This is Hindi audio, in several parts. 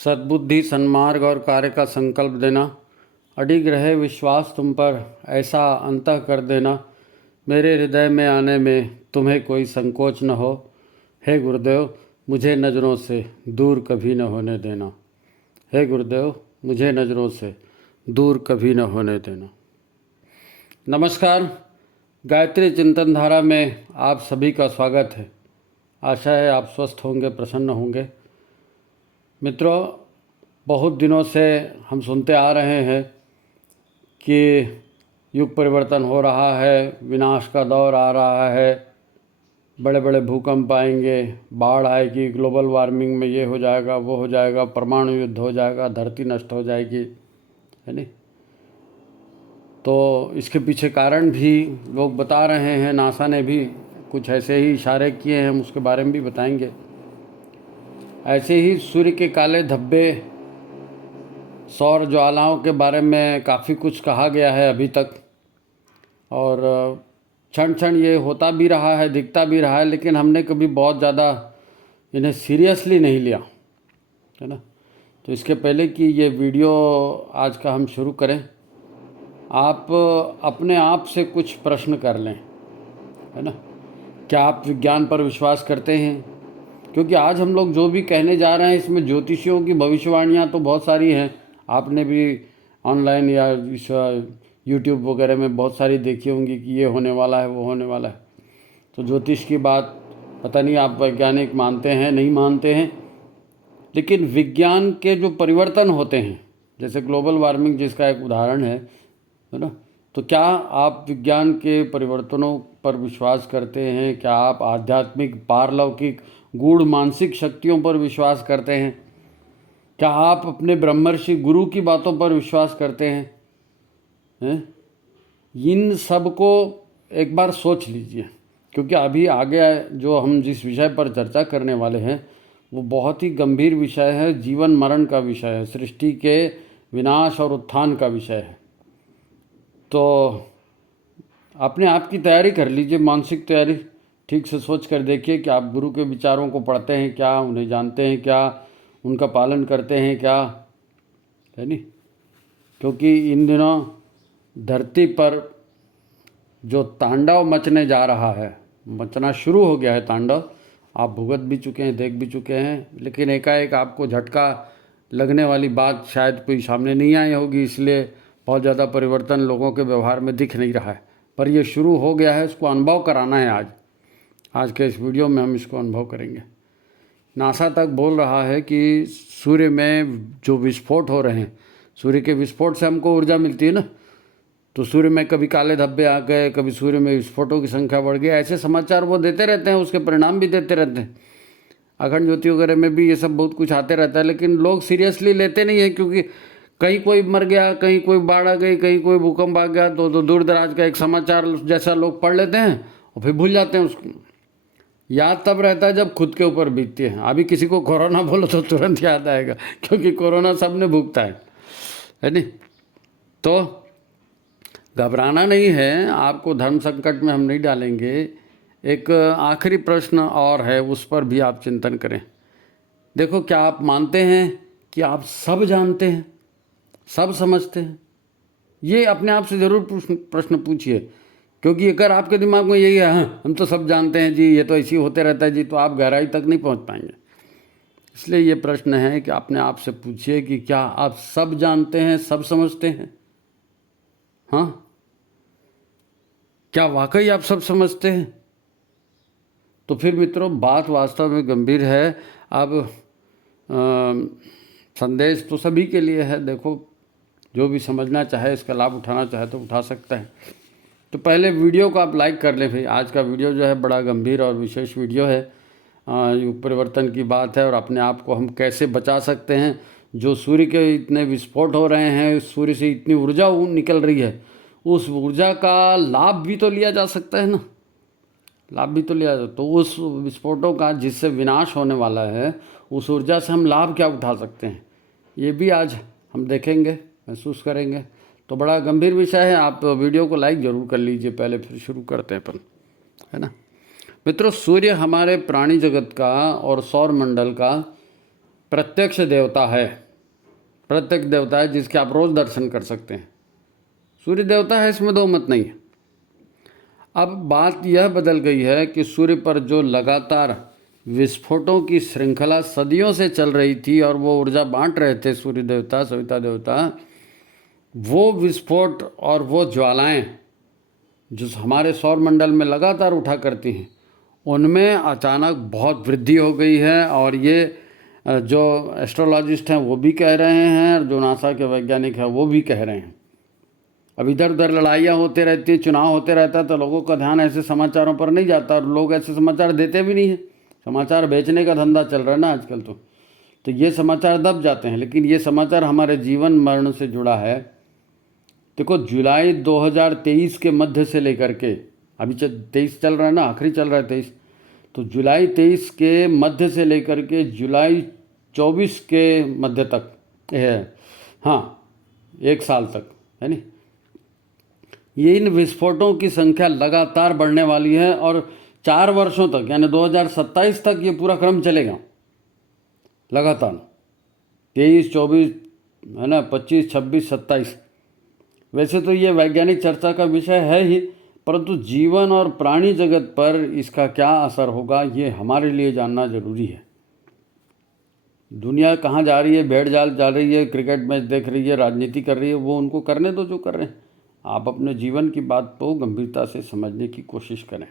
सद्बुद्धि, सन्मार्ग और कार्य का संकल्प देना, अडिग रहे विश्वास तुम पर, ऐसा अंतः कर देना, मेरे हृदय में आने में तुम्हें कोई संकोच न हो। हे गुरुदेव, मुझे नज़रों से दूर कभी न होने देना। हे गुरुदेव, मुझे नज़रों से दूर कभी न होने देना। नमस्कार, गायत्री चिंतन धारा में आप सभी का स्वागत है। आशा है आप स्वस्थ होंगे, प्रसन्न होंगे। मित्रों, बहुत दिनों से हम सुनते आ रहे हैं कि युग परिवर्तन हो रहा है, विनाश का दौर आ रहा है, बड़े बड़े भूकंप आएंगे, बाढ़ आएगी, ग्लोबल वार्मिंग में ये हो जाएगा, वो हो जाएगा, परमाणु युद्ध हो जाएगा, धरती नष्ट हो जाएगी, है नहीं। तो इसके पीछे कारण भी लोग बता रहे हैं, नासा ने भी कुछ ऐसे ही इशारे किए हैं, हम उसके बारे में भी बताएंगे। ऐसे ही सूर्य के काले धब्बे, सौर ज्वालाओं के बारे में काफ़ी कुछ कहा गया है अभी तक, और क्षण क्षण ये होता भी रहा है, दिखता भी रहा है, लेकिन हमने कभी बहुत ज़्यादा इन्हें सीरियसली नहीं लिया, है ना। तो इसके पहले कि ये वीडियो आज का हम शुरू करें, आप अपने आप से कुछ प्रश्न कर लें, है ना। क्या आप विज्ञान पर विश्वास करते हैं? क्योंकि आज हम लोग जो भी कहने जा रहे हैं, इसमें ज्योतिषियों की भविष्यवाणियाँ तो बहुत सारी हैं। आपने भी ऑनलाइन या इस यूट्यूब वगैरह में बहुत सारी देखी होंगी कि ये होने वाला है, वो होने वाला है। तो ज्योतिष की बात पता नहीं आप वैज्ञानिक मानते हैं, नहीं मानते हैं, लेकिन विज्ञान के जो परिवर्तन होते हैं, जैसे ग्लोबल वार्मिंग जिसका एक उदाहरण है ना। तो क्या आप विज्ञान के परिवर्तनों पर विश्वास करते हैं? क्या आप आध्यात्मिक, पारलौकिक, गूढ़ मानसिक शक्तियों पर विश्वास करते हैं? क्या आप अपने ब्रह्मर्षि गुरु की बातों पर विश्वास करते हैं? इन सब को एक बार सोच लीजिए, क्योंकि अभी आगे जो हम जिस विषय पर चर्चा करने वाले हैं वो बहुत ही गंभीर विषय है, जीवन मरण का विषय है, सृष्टि के विनाश और उत्थान का विषय है। तो अपने आप की तैयारी कर लीजिए, मानसिक तैयारी। ठीक से सोच कर देखिए कि आप गुरु के विचारों को पढ़ते हैं क्या, उन्हें जानते हैं क्या, उनका पालन करते हैं क्या, है नहीं। क्योंकि इन दिनों धरती पर जो तांडव मचने जा रहा है, मचना शुरू हो गया है तांडव, आप भुगत भी चुके हैं, देख भी चुके हैं, लेकिन एकाएक आपको झटका लगने वाली बात शायद कोई सामने नहीं आई होगी, इसलिए बहुत ज़्यादा परिवर्तन लोगों के व्यवहार में दिख नहीं रहा है। पर ये शुरू हो गया है, इसको अनुभव कराना है। आज के इस वीडियो में हम इसको अनुभव करेंगे। नासा तक बोल रहा है कि सूर्य में जो विस्फोट हो रहे हैं, सूर्य के विस्फोट से हमको ऊर्जा मिलती है ना। तो सूर्य में कभी काले धब्बे आ गए, कभी सूर्य में विस्फोटों की संख्या बढ़ गई, ऐसे समाचार वो देते रहते हैं, उसके परिणाम भी देते रहते हैं। अखंड ज्योति वगैरह में भी ये सब बहुत कुछ आते रहता है, लेकिन लोग सीरियसली लेते नहीं हैं, क्योंकि कहीं कोई मर गया, कहीं कोई बाढ़ आ गई, कहीं कोई भूकंप आ गया, तो दूर दराज का एक समाचार जैसा लोग पढ़ लेते हैं और फिर भूल जाते हैं उसको। याद तब रहता है जब खुद के ऊपर बीतती है। अभी किसी को कोरोना बोलो तो तुरंत याद आएगा, क्योंकि कोरोना सब ने भुगता है नहीं। तो घबराना नहीं है, आपको धर्म संकट में हम नहीं डालेंगे। एक आखिरी प्रश्न और है, उस पर भी आप चिंतन करें। देखो, क्या आप मानते हैं कि आप सब जानते हैं, सब समझते हैं? ये अपने आप से ज़रूर प्रश्न पूछिए, क्योंकि अगर आपके दिमाग में यही है, हाँ हम तो सब जानते हैं जी, ये तो ऐसे ही होते रहता है जी, तो आप गहराई तक नहीं पहुंच पाएंगे। इसलिए ये प्रश्न है कि अपने आप से पूछिए कि क्या आप सब जानते हैं, सब समझते हैं? हाँ, क्या वाकई आप सब समझते हैं? तो फिर मित्रों, बात वास्तव में गंभीर है। अब संदेश तो सभी के लिए है। देखो, जो भी समझना चाहे, इसका लाभ उठाना चाहे तो उठा सकता है। तो पहले वीडियो को आप लाइक कर लें भाई। आज का वीडियो जो है बड़ा गंभीर और विशेष वीडियो है। युग परिवर्तन की बात है, और अपने आप को हम कैसे बचा सकते हैं। जो सूर्य के इतने विस्फोट हो रहे हैं, सूर्य से इतनी ऊर्जा निकल रही है, उस ऊर्जा का लाभ भी तो लिया जा सकता है ना, लाभ भी तो लिया जाता। तो उस विस्फोटों का जिससे विनाश होने वाला है, उस ऊर्जा से हम लाभ क्या उठा सकते हैं, ये भी आज हम देखेंगे, महसूस करेंगे। तो बड़ा गंभीर विषय है। आप वीडियो को लाइक ज़रूर कर लीजिए पहले, फिर शुरू करते हैं अपन, है ना। मित्रों, सूर्य हमारे प्राणी जगत का और सौर मंडल का प्रत्यक्ष देवता है, प्रत्यक्ष देवता है जिसके आप रोज़ दर्शन कर सकते हैं। सूर्य देवता है, इसमें दो मत नहीं है। अब बात यह बदल गई है कि सूर्य पर जो लगातार विस्फोटों की श्रृंखला सदियों से चल रही थी और वो ऊर्जा बांट रहे थे सूर्य देवता, सविता देवता, वो विस्फोट और वो ज्वालाएं जो हमारे सौर मंडल में लगातार उठा करती हैं, उनमें अचानक बहुत वृद्धि हो गई है। और ये जो एस्ट्रोलॉजिस्ट हैं वो भी कह रहे हैं, और जो नासा के वैज्ञानिक हैं वो भी कह रहे हैं। अब इधर उधर लड़ाइयाँ होते रहती, चुनाव होते रहता है, तो लोगों का ध्यान ऐसे समाचारों पर नहीं जाता, और लोग ऐसे समाचार देते भी नहीं हैं। समाचार बेचने का धंधा चल रहा है ना आजकल, तो ये समाचार दब जाते हैं। लेकिन ये समाचार हमारे जीवन मरण से जुड़ा है। देखो, जुलाई 2023 के मध्य से लेकर के, अभी 23 चल रहा है ना, आखिरी चल रहा है 23, तो जुलाई 23 के मध्य से लेकर के जुलाई 24 के मध्य तक है, हाँ, 1 साल तक है नहीं, ये इन विस्फोटों की संख्या लगातार बढ़ने वाली है। और 4 वर्षों तक, यानी 2027 तक ये पूरा क्रम चलेगा लगातार। 23, 24 है ना, 25, 26, 27। वैसे तो ये वैज्ञानिक चर्चा का विषय है ही, परंतु जीवन और प्राणी जगत पर इसका क्या असर होगा ये हमारे लिए जानना जरूरी है। दुनिया कहाँ जा रही है, भेड़ जाल जा रही है, क्रिकेट मैच देख रही है, राजनीति कर रही है, वो उनको करने दो जो कर रहे हैं। आप अपने जीवन की बात को गंभीरता से समझने की कोशिश करें।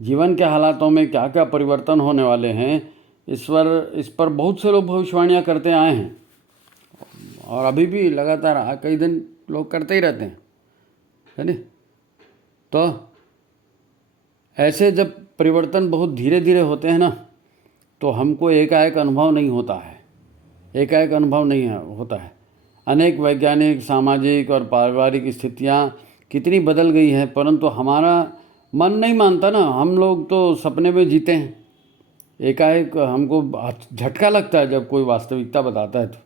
जीवन के हालातों में क्या क्या परिवर्तन होने वाले हैं, इस पर बहुत से लोग भविष्यवाणियाँ करते आए हैं, और अभी भी लगातार कई दिन लोग करते ही रहते हैं, है नहीं। तो ऐसे जब परिवर्तन बहुत धीरे धीरे होते हैं ना, तो हमको एकाएक अनुभव नहीं होता है, एकाएक अनुभव नहीं होता है। अनेक वैज्ञानिक, सामाजिक और पारिवारिक स्थितियाँ कितनी बदल गई हैं, परंतु हमारा मन नहीं मानता ना। हम लोग तो सपने में जीते हैं। एकाएक हमको झटका लगता है जब कोई वास्तविकता बताता है तो।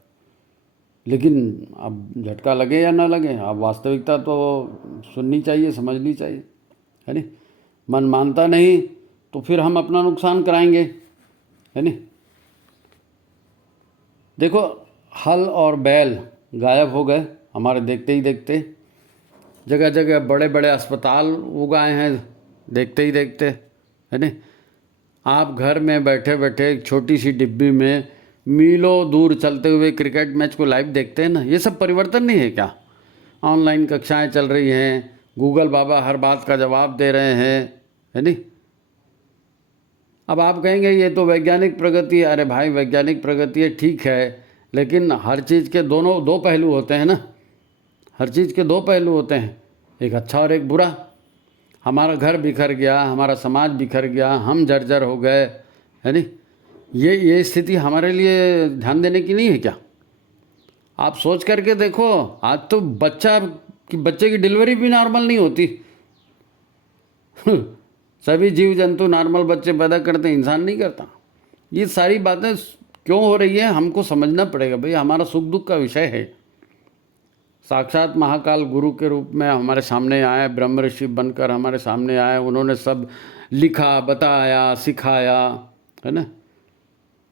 लेकिन अब झटका लगे या ना लगे, अब वास्तविकता तो सुननी चाहिए, समझनी चाहिए, है नहीं। मन मानता नहीं तो फिर हम अपना नुकसान कराएंगे, है नहीं। देखो, हल और बैल गायब हो गए हमारे देखते ही देखते। जगह जगह बड़े बड़े अस्पताल उगाए हैं देखते ही देखते, है नहीं। आप घर में बैठे बैठे एक छोटी सी डिब्बी में मीलों दूर चलते हुए क्रिकेट मैच को लाइव देखते हैं ना। ये सब परिवर्तन नहीं है क्या? ऑनलाइन कक्षाएं चल रही हैं, गूगल बाबा हर बात का जवाब दे रहे हैं, है नहीं। अब आप कहेंगे ये तो वैज्ञानिक प्रगति है। अरे भाई, वैज्ञानिक प्रगति है, ठीक है, लेकिन हर चीज़ के दो पहलू होते हैं ना। हर चीज़ के 2 पहलू होते हैं, एक अच्छा और एक बुरा। हमारा घर बिखर गया, हमारा समाज बिखर गया, हम जर्जर हो गए, है नहीं। ये स्थिति हमारे लिए ध्यान देने की नहीं है क्या? आप सोच करके देखो, आज तो बच्चे की डिलीवरी भी नॉर्मल नहीं होती। सभी जीव जंतु नॉर्मल बच्चे पैदा करते हैं, इंसान नहीं करता। ये सारी बातें क्यों हो रही है हमको समझना पड़ेगा भाई। हमारा सुख दुख का विषय है। साक्षात महाकाल गुरु के रूप में हमारे सामने आए, ब्रह्म ऋषि बनकर हमारे सामने आए, उन्होंने सब लिखा, बताया, सिखाया, है ना।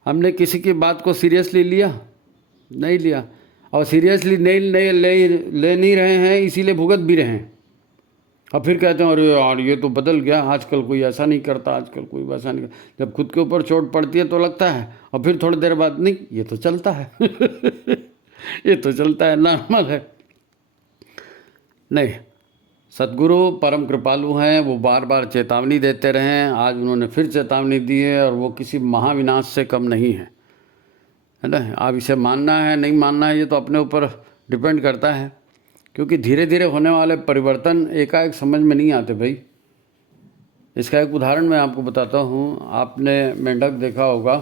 हमने किसी की बात को सीरियसली लिया? नहीं लिया। और सीरियसली ले नहीं रहे हैं, इसीलिए भुगत भी रहे हैं। अब फिर कहते हैं अरे यार ये तो बदल गया, आजकल कोई ऐसा नहीं करता, आजकल कोई वैसा नहीं करता। जब खुद के ऊपर चोट पड़ती है तो लगता है, और फिर थोड़ी देर बाद नहीं, ये तो चलता है। ये तो चलता है, नॉर्मल है। नहीं, सद्गुरु परम कृपालु हैं, वो बार बार चेतावनी देते रहे। आज उन्होंने फिर चेतावनी दी है, और वो किसी महाविनाश से कम नहीं है ना। आप इसे मानना है नहीं मानना है ये तो अपने ऊपर डिपेंड करता है, क्योंकि धीरे धीरे होने वाले परिवर्तन एकाएक समझ में नहीं आते भाई। इसका एक उदाहरण मैं आपको बताता हूँ। आपने मेंढक देखा होगा,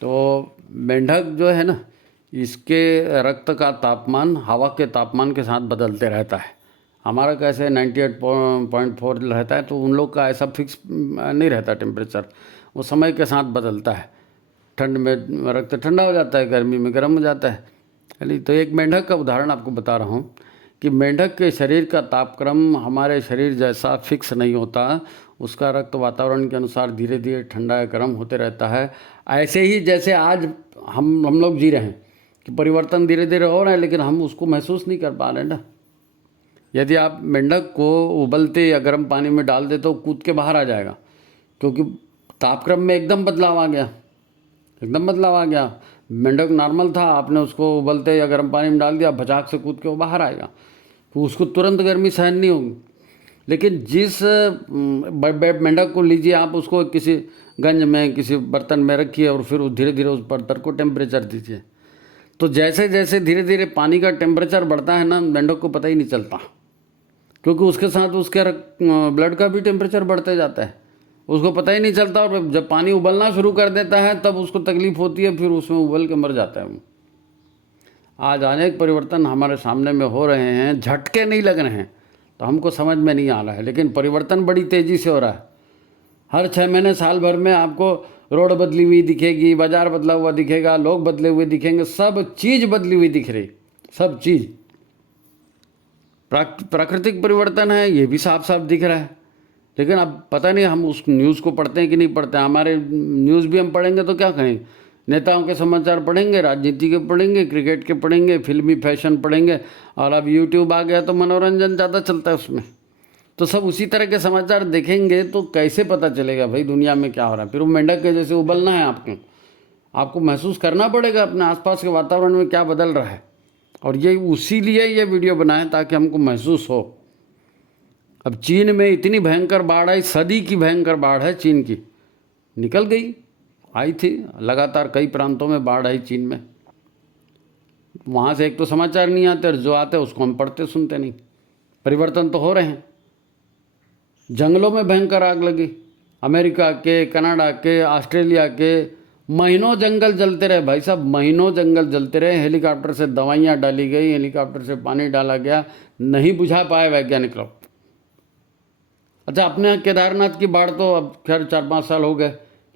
तो मेंढक जो है ना, इसके रक्त का तापमान हवा के तापमान के साथ बदलते रहता है। हमारा कैसे 98.4 रहता है, तो उन लोग का ऐसा फिक्स नहीं रहता टेम्परेचर, वो समय के साथ बदलता है। ठंड में रक्त ठंडा हो जाता है, गर्मी में गर्म हो जाता है। तो एक मेंढक का उदाहरण आपको बता रहा हूँ कि मेंढक के शरीर का तापक्रम हमारे शरीर जैसा फिक्स नहीं होता। उसका रक्त वातावरण के अनुसार धीरे धीरे ठंडा या गर्म होते रहता है। ऐसे ही जैसे आज हम लोग जी रहे हैं कि परिवर्तन धीरे धीरे हो रहा है, लेकिन हम उसको महसूस नहीं कर पा रहे ना। यदि आप मेंढक को उबलते या गर्म पानी में डाल दे तो कूद के बाहर आ जाएगा, क्योंकि तापक्रम में एकदम बदलाव आ गया, एकदम बदलाव आ गया। मेंढक नॉर्मल था, आपने उसको उबलते या गर्म पानी में डाल दिया, भचाक से कूद के वो बाहर आएगा, तो उसको तुरंत गर्मी सहन नहीं होगी। लेकिन जिस मेंढक को लीजिए आप, उसको किसी गंज में किसी बर्तन में रखिए और फिर धीरे धीरे उस बर्तन को टेम्परेचर दीजिए, तो जैसे जैसे धीरे धीरे पानी का टेम्परेचर बढ़ता है ना, मेंढक को पता ही नहीं चलता, क्योंकि उसके साथ उसके ब्लड का भी टेम्परेचर बढ़ते जाता है, उसको पता ही नहीं चलता। और जब पानी उबलना शुरू कर देता है तब उसको तकलीफ होती है, फिर उसमें उबल के मर जाता है वो। आज अनेक परिवर्तन हमारे सामने में हो रहे हैं, झटके नहीं लग रहे हैं तो हमको समझ में नहीं आ रहा है, लेकिन परिवर्तन बड़ी तेज़ी से हो रहा है। हर 6 महीने साल भर में आपको रोड बदली हुई दिखेगी, बाजार बदला हुआ दिखेगा, लोग बदले हुए दिखेंगे, सब चीज़ बदली हुई दिख रही, सब चीज़। प्राकृतिक परिवर्तन है, ये भी साफ साफ दिख रहा है। लेकिन अब पता नहीं हम उस न्यूज़ को पढ़ते हैं कि नहीं पढ़ते हैं। हमारे न्यूज़ भी हम पढ़ेंगे तो क्या करें, नेताओं के समाचार पढ़ेंगे, राजनीति के पढ़ेंगे, क्रिकेट के पढ़ेंगे, फिल्मी फैशन पढ़ेंगे, और अब यूट्यूब आ गया तो मनोरंजन ज़्यादा चलता है उसमें, तो सब उसी तरह के समाचार देखेंगे तो कैसे पता चलेगा भाई दुनिया में क्या हो रहा है। फिर वो मेंढक के जैसे उबलना है आपको महसूस करना पड़ेगा अपने आसपास के वातावरण में क्या बदल रहा है। और ये उसी लिए ये वीडियो बनाए ताकि हमको महसूस हो। अब चीन में इतनी भयंकर बाढ़ आई, सदी की भयंकर बाढ़ है चीन की, निकल गई, आई थी लगातार कई प्रांतों में बाढ़ आई चीन में। वहाँ से एक तो समाचार नहीं आते, और जो आते उसको हम पढ़ते सुनते नहीं। परिवर्तन तो हो रहे हैं। जंगलों में भयंकर आग लगी, अमेरिका के, कनाडा के, ऑस्ट्रेलिया के, महीनों जंगल जलते रहे भाई साहब, महीनों जंगल जलते रहे। हेलीकॉप्टर से दवाइयाँ डाली गई, हेलीकॉप्टर से पानी डाला गया, नहीं बुझा पाए वैज्ञानिक लोग। अच्छा, अपने यहाँ केदारनाथ की बाढ़ तो अब खैर 4-5 साल हो गए,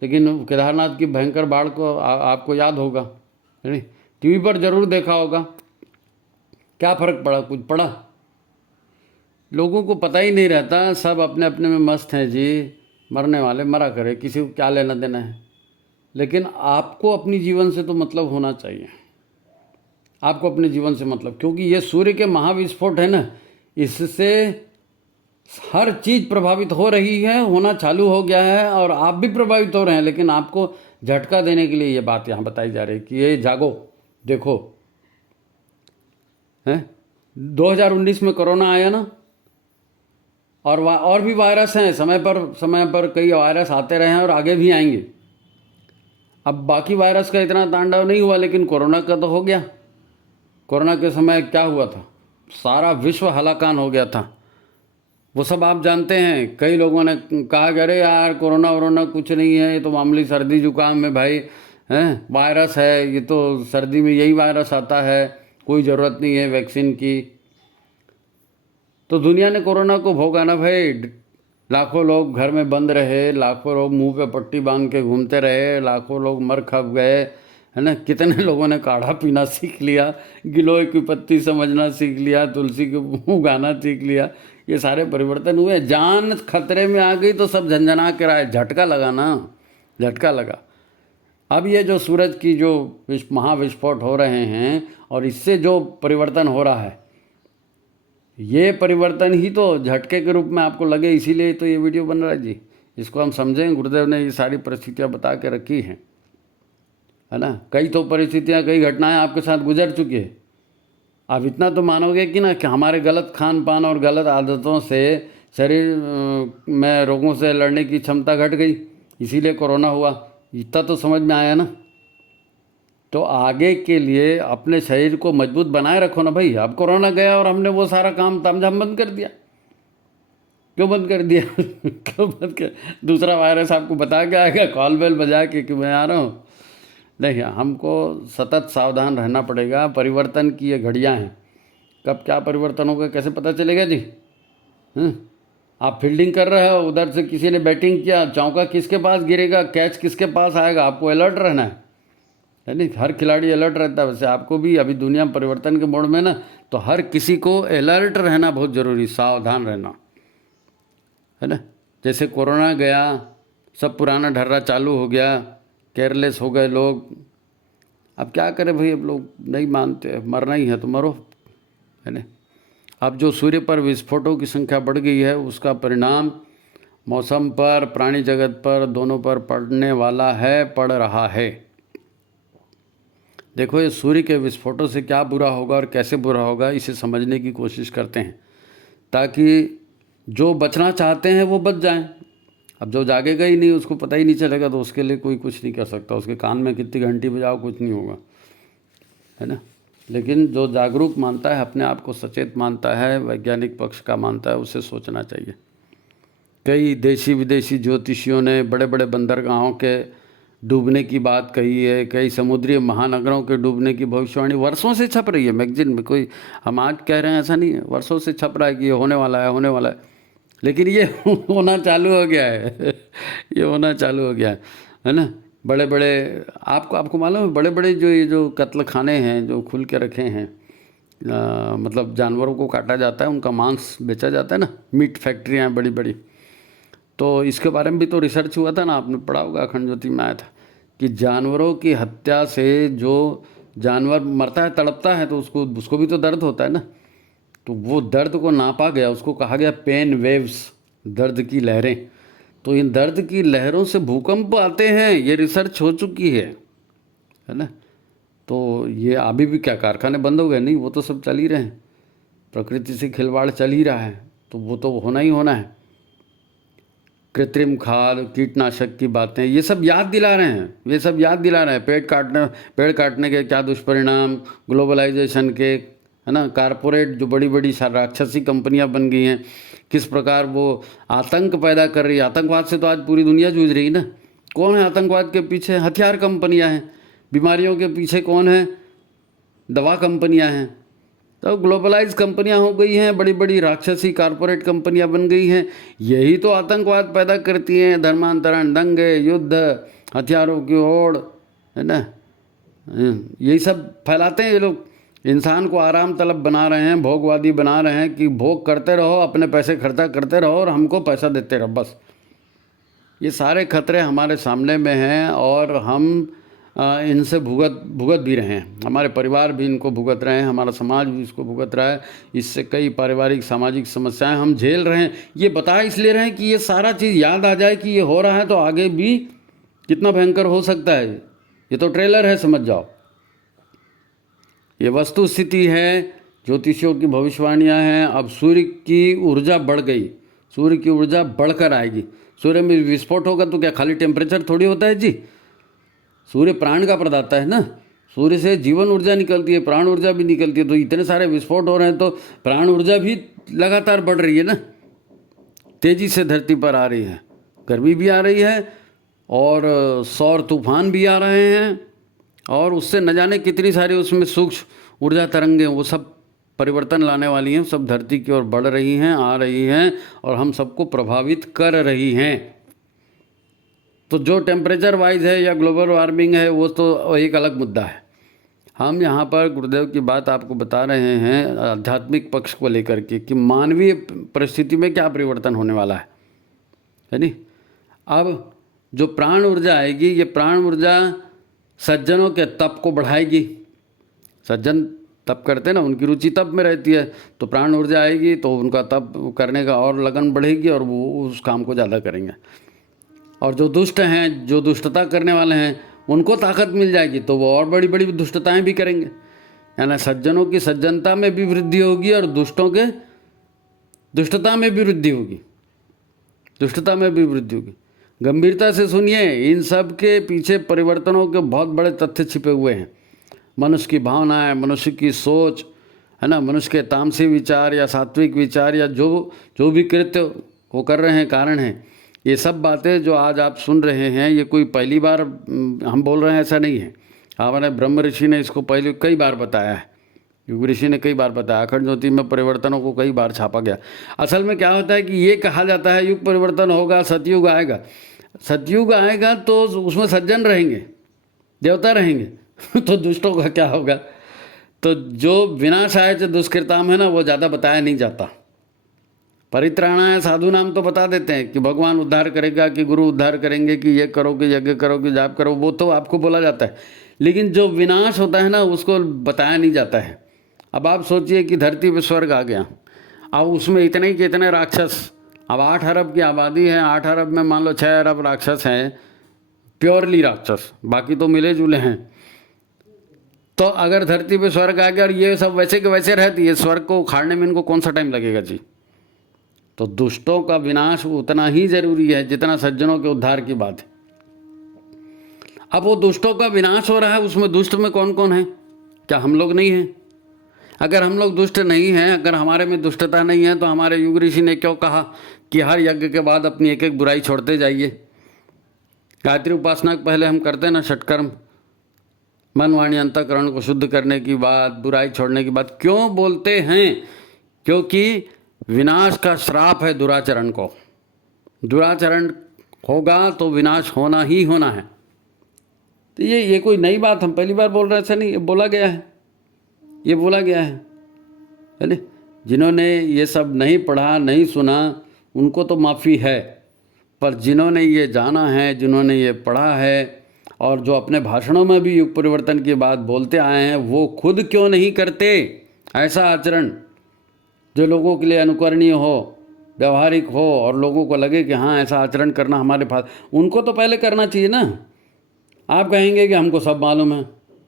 लेकिन केदारनाथ की भयंकर बाढ़ को आपको याद होगा, नहीं टीवी पर जरूर देखा होगा। क्या फ़र्क पड़ा, कुछ पड़ा? लोगों को पता ही नहीं रहता, सब अपने अपने में मस्त हैं जी, मरने वाले मरा करे, किसी को क्या लेना देना है। लेकिन आपको अपनी जीवन से तो मतलब होना चाहिए, आपको अपने जीवन से मतलब, क्योंकि ये सूर्य के महाविस्फोट है ना, इससे हर चीज़ प्रभावित हो रही है, होना चालू हो गया है, और आप भी प्रभावित हो रहे हैं। लेकिन आपको झटका देने के लिए ये बात यहाँ बताई जा रही है कि ये जागो, देखो। हैं 2019 में कोरोना आया ना, और भी वायरस हैं, समय पर कई वायरस आते रहे हैं और आगे भी आएंगे। अब बाकी वायरस का इतना तांडव नहीं हुआ, लेकिन कोरोना का तो हो गया। कोरोना के समय क्या हुआ था, सारा विश्व हलाकान हो गया था, वो सब आप जानते हैं। कई लोगों ने कहा कि अरे यार कोरोना वोरोना कुछ नहीं है, ये तो मामूली सर्दी जुकाम है भाई, हैं वायरस है, ये तो सर्दी में यही वायरस आता है, कोई ज़रूरत नहीं है वैक्सीन की। तो दुनिया ने कोरोना को भोगा ना भाई, लाखों लोग घर में बंद रहे, लाखों लोग मुंह पे पट्टी बांध के घूमते रहे, लाखों लोग मर खप गए, है ना। कितने लोगों ने काढ़ा पीना सीख लिया, गिलोय की पत्ती समझना सीख लिया, तुलसी के उगाना सीख लिया। ये सारे परिवर्तन हुए, जान खतरे में आ गई तो सब झंझना के रहा है, झटका लगा ना, झटका लगा। अब ये जो सूरज की जो महाविस्फोट हो रहे हैं और इससे जो परिवर्तन हो रहा है, ये परिवर्तन ही तो झटके के रूप में आपको लगे, इसीलिए तो ये वीडियो बन रहा है जी। इसको हम समझें, गुरुदेव ने ये सारी परिस्थितियाँ बता के रखी हैं, है ना। कई तो परिस्थितियाँ, कई घटनाएं आपके साथ गुजर चुकी है। आप इतना तो मानोगे कि ना कि हमारे गलत खान पान और गलत आदतों से शरीर में रोगों से लड़ने की क्षमता घट गई, इसीलिए कोरोना हुआ। इतना तो समझ में आया ना। तो आगे के लिए अपने शरीर को मजबूत बनाए रखो ना भाई। अब कोरोना गया और हमने वो सारा काम तामझाम बंद कर दिया। क्यों बंद कर दिया? क्यों बंद कर? दूसरा वायरस आपको बता के आएगा कॉल बेल बजा के कि मैं आ रहा हूँ? नहीं, हमको सतत सावधान रहना पड़ेगा। परिवर्तन की ये घड़ियाँ हैं, कब क्या परिवर्तन होगा कैसे पता चलेगा जी? आप फील्डिंग कर रहे हो, उधर से किसी ने बैटिंग किया, चौका किसके पास गिरेगा, कैच किसके पास आएगा, आपको अलर्ट रहना है नहीं। हर खिलाड़ी अलर्ट रहता है, वैसे आपको भी। अभी दुनिया परिवर्तन के मोड़ में ना, तो हर किसी को अलर्ट रहना बहुत ज़रूरी, सावधान रहना, है ना। जैसे कोरोना गया, सब पुराना ढर्रा चालू हो गया, केयरलेस हो गए लोग। अब क्या करें भाई, अब लोग नहीं मानते, मरना ही है तो मरो, है ना। अब जो सूर्य पर विस्फोटों की संख्या बढ़ गई है, उसका परिणाम मौसम पर, प्राणी जगत पर, दोनों पर पड़ने वाला है, पड़ रहा है। देखो ये सूर्य के विस्फोटों से क्या बुरा होगा और कैसे बुरा होगा, इसे समझने की कोशिश करते हैं, ताकि जो बचना चाहते हैं वो बच जाएं। अब जो जागेगा ही नहीं, उसको पता ही नहीं चलेगा, तो उसके लिए कोई कुछ नहीं कर सकता। उसके कान में कितनी घंटी बजाओ, कुछ नहीं होगा, है ना। लेकिन जो जागरूक मानता है, अपने आप को सचेत मानता है, वैज्ञानिक पक्ष का मानता है, उसे सोचना चाहिए। कई देशी विदेशी ज्योतिषियों ने बड़े बड़े बंदरगाहों के डूबने की बात कही है, कई समुद्री महानगरों के डूबने की भविष्यवाणी वर्षों से छप रही है मैगजीन में। कोई हम आज कह रहे हैं ऐसा नहीं है, वर्षों से छप रहा है कि ये होने वाला है, होने वाला है। लेकिन ये होना चालू हो गया है ये होना चालू हो गया है ना। बड़े बड़े आपको मालूम है, बड़े बड़े जो ये जो कत्ल खाने हैं जो खुल के रखे हैं, मतलब जानवरों को काटा जाता है, उनका मांस बेचा जाता है ना, मीट फैक्ट्रियाँ बड़ी बड़ी। तो इसके बारे में भी तो रिसर्च हुआ था ना, आपने पढ़ा होगा, अखंड ज्योति में आया था कि जानवरों की हत्या से जो जानवर मरता है, तड़पता है, तो उसको भी तो दर्द होता है ना। तो वो दर्द को नापा गया, उसको कहा गया पेन वेव्स, दर्द की लहरें। तो इन दर्द की लहरों से भूकंप आते हैं, ये रिसर्च हो चुकी है ना। तो ये अभी भी क्या कारखाने बंद हो गए? नहीं, वो तो सब चल ही रहे हैं, प्रकृति से खिलवाड़ चल ही रहा है, तो वो तो होना ही होना है। कृत्रिम खाद, कीटनाशक की बातें, ये सब याद दिला रहे हैं, ये सब याद दिला रहे हैं। पेड़ काटने के क्या दुष्परिणाम, ग्लोबलाइजेशन के, है ना। कारपोरेट जो बड़ी बड़ी राक्षसी कंपनियां बन गई हैं, किस प्रकार वो आतंक पैदा कर रही है। आतंकवाद से तो आज पूरी दुनिया जूझ रही है ना। कौन है आतंकवाद के पीछे? हथियार कंपनियां हैं। बीमारियों के पीछे कौन है? दवा कंपनियां हैं। तो ग्लोबलाइज कंपनियां हो गई हैं, बड़ी बड़ी राक्षसी कारपोरेट कंपनियां बन गई हैं। यही तो आतंकवाद पैदा करती हैं, धर्मांतरण, दंगे, युद्ध, हथियारों की होड़, है ना। यही सब फैलाते हैं ये लोग। इंसान को आराम तलब बना रहे हैं, भोगवादी बना रहे हैं कि भोग करते रहो, अपने पैसे खर्चा करते रहो और हमको पैसा देते रहो, बस। ये सारे खतरे हमारे सामने में हैं और हम इनसे भुगत भी रहे हैं। हमारे परिवार भी इनको भुगत रहे हैं, हमारा समाज भी इसको भुगत रहा है। इससे कई पारिवारिक सामाजिक समस्याएं हम झेल रहे हैं। ये बता इसलिए रहे हैं कि ये सारा चीज़ याद आ जाए कि ये हो रहा है, तो आगे भी कितना भयंकर हो सकता है। ये तो ट्रेलर है, समझ जाओ। ये वस्तु स्थिति है, ज्योतिषियों की भविष्यवाणियाँ हैं। अब सूर्य की ऊर्जा बढ़ गई, सूर्य की ऊर्जा बढ़कर आएगी। सूर्य में विस्फोट होगा तो क्या खाली टेम्परेचर थोड़ी होता है जी? सूर्य प्राण का प्रदाता है ना। सूर्य से जीवन ऊर्जा निकलती है, प्राण ऊर्जा भी निकलती है। तो इतने सारे विस्फोट हो रहे हैं तो प्राण ऊर्जा भी लगातार बढ़ रही है ना, तेजी से धरती पर आ रही है। गर्मी भी आ रही है और सौर तूफान भी आ रहे हैं, और उससे न जाने कितनी सारी उसमें सूक्ष्म ऊर्जा तरंगें, वो सब परिवर्तन लाने वाली हैं, सब धरती की ओर बढ़ रही हैं, आ रही हैं और हम सबको प्रभावित कर रही हैं। तो जो टेम्परेचर वाइज है या ग्लोबल वार्मिंग है, वो तो एक अलग मुद्दा है। हम यहाँ पर गुरुदेव की बात आपको बता रहे हैं आध्यात्मिक पक्ष को लेकर के कि मानवीय परिस्थिति में क्या परिवर्तन होने वाला है नहीं। अब जो प्राण ऊर्जा आएगी, ये प्राण ऊर्जा सज्जनों के तप को बढ़ाएगी। सज्जन तप करते हैं ना, उनकी रुचि तप में रहती है, तो प्राण ऊर्जा आएगी तो उनका तप करने का और लगन बढ़ेगी और वो उस काम को ज़्यादा करेंगे। और जो दुष्ट हैं, जो दुष्टता करने वाले हैं, उनको ताकत मिल जाएगी तो वो और बड़ी बड़ी दुष्टताएं भी करेंगे। यानी सज्जनों की सज्जनता में भी वृद्धि होगी और दुष्टों के दुष्टता में भी वृद्धि होगी, दुष्टता में भी वृद्धि होगी। गंभीरता से सुनिए, इन सब के पीछे परिवर्तनों के बहुत बड़े तथ्य छिपे हुए हैं। मनुष्य की भावनाएं, मनुष्य की सोच, है ना, मनुष्य के तामसी विचार या सात्विक विचार या जो भी कृत्य वो कर रहे हैं, कारण हैं। ये सब बातें जो आज आप सुन रहे हैं, ये कोई पहली बार हम बोल रहे हैं ऐसा नहीं है। हमारे ब्रह्म ऋषि ने इसको पहले कई बार बताया है, युग ऋषि ने कई बार बताया। अखंड ज्योति में परिवर्तनों को कई बार छापा गया। असल में क्या होता है कि ये कहा जाता है युग परिवर्तन होगा, सतयुग आएगा। सतयुग आएगा तो उसमें सज्जन रहेंगे, देवता रहेंगे तो दुष्टों का क्या होगा? तो जो विनाशाय च दुष्कृताम है ना, वो ज़्यादा बताया नहीं जाता। परित्राणाय साधु नाम तो बता देते हैं कि भगवान उद्धार करेगा, कि गुरु उद्धार करेंगे, कि ये करो, कि यज्ञ करो, कि जाप करो, वो तो आपको बोला जाता है। लेकिन जो विनाश होता है ना, उसको बताया नहीं जाता है। अब आप सोचिए कि धरती पे स्वर्ग आ गया, अब उसमें इतने के इतने राक्षस, अब 8 अरब की आबादी है, 8 अरब में मान लो 6 अरब राक्षस हैं, प्योरली राक्षस, बाकी तो मिले जुले हैं। तो अगर धरती पे स्वर्ग आ गया और ये सब वैसे के वैसे रहती है, स्वर्ग को उखाड़ने में इनको कौन सा टाइम लगेगा जी। तो दुष्टों का विनाश उतना ही जरूरी है जितना सज्जनों के उद्धार की बात है। अब वो दुष्टों का विनाश हो रहा है, उसमें दुष्ट में कौन कौन है? क्या हम लोग नहीं हैं? अगर हम लोग दुष्ट नहीं हैं, अगर हमारे में दुष्टता नहीं है, तो हमारे युग ऋषि ने क्यों कहा कि हर यज्ञ के बाद अपनी एक एक बुराई छोड़ते जाइए। गायत्री उपासना के पहले हम करते हैं ना षटकर्म, मन वाणी अंतःकरण को शुद्ध करने की बात, बुराई छोड़ने की बात क्यों बोलते हैं? क्योंकि विनाश का श्राप है दुराचरण को। दुराचरण होगा तो विनाश होना ही होना है। तो ये कोई नई बात हम पहली बार बोल रहे हैं, ऐसा नहीं, ये बोला गया है, ये बोला गया है नहीं। जिन्होंने ये सब नहीं पढ़ा नहीं सुना उनको तो माफ़ी है, पर जिन्होंने ये जाना है, जिन्होंने ये पढ़ा है और जो अपने भाषणों में भी युग परिवर्तन की बात बोलते आए हैं, वो खुद क्यों नहीं करते ऐसा आचरण जो लोगों के लिए अनुकरणीय हो, व्यवहारिक हो और लोगों को लगे कि हाँ ऐसा आचरण करना हमारे पास। उनको तो पहले करना चाहिए ना। आप कहेंगे कि हमको सब मालूम है,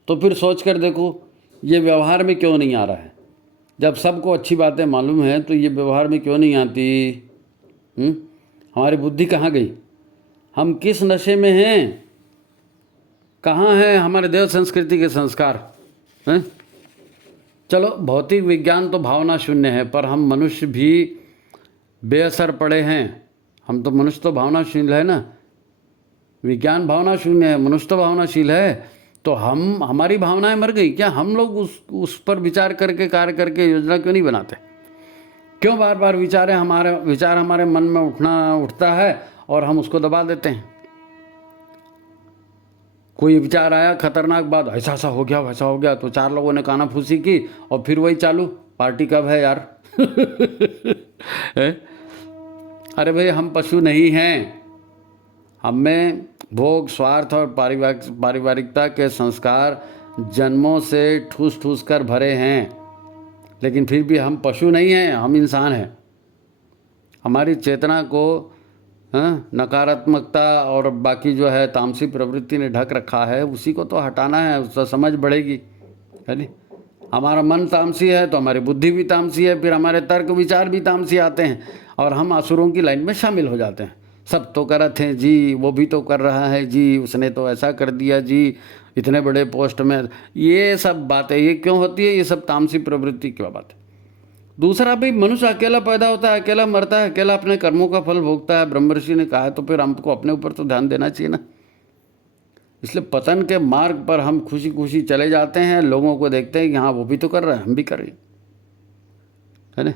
तो फिर सोच कर देखो ये व्यवहार में क्यों नहीं आ रहा है। जब सबको अच्छी बातें मालूम है तो ये व्यवहार में क्यों नहीं आती? हमारी बुद्धि कहाँ गई? हम किस नशे में हैं? कहाँ हैं हमारे देव संस्कृति के संस्कार हैं? चलो भौतिक विज्ञान तो भावना शून्य है, पर हम मनुष्य भी बेअसर पड़े हैं। हम तो मनुष्य तो भावनाशील है ना, विज्ञान भावना शून्य है, मनुष्य तो भावनाशील है। तो हमारी भावनाएं मर गई क्या? हम लोग उस पर विचार करके कार्य करके योजना क्यों नहीं बनाते? क्यों बार बार विचार हमारे मन में उठता है और हम उसको दबा देते हैं? कोई विचार आया खतरनाक बात, ऐसा ऐसा हो गया वैसा हो गया, तो 4 लोगों ने कानाफूसी की और फिर वही चालू, पार्टी कब है यार? अरे भाई हम पशु नहीं हैं, हमें भोग स्वार्थ और पारिवारिकता के संस्कार जन्मों से ठूस ठूस कर भरे हैं, लेकिन फिर भी हम पशु नहीं हैं, हम इंसान हैं। हमारी चेतना को नकारात्मकता और बाकी जो है तामसी प्रवृत्ति ने ढक रखा है, उसी को तो हटाना है, उससे समझ बढ़ेगी, है नहीं? हमारा मन तामसी है तो हमारी बुद्धि भी तामसी है, फिर हमारे तर्क विचार भी तामसी आते हैं और हम असुरों की लाइन में शामिल हो जाते हैं। सब तो कर थे जी, वो भी तो कर रहा है जी, उसने तो ऐसा कर दिया जी, इतने बड़े पोस्ट में। ये सब बातें ये क्यों होती है? ये सब तामसी प्रवृत्ति की बात है। दूसरा भाई मनुष्य अकेला पैदा होता है, अकेला मरता है, अकेला अपने कर्मों का फल भोगता है, ब्रह्मर्षि ने कहा है, तो फिर हमको अपने ऊपर तो ध्यान देना चाहिए ना। इसलिए पतन के मार्ग पर हम खुशी खुशी चले जाते हैं, लोगों को देखते हैं कि हाँ वो भी तो कर रहे हैं, हम भी कर रहे हैं ना।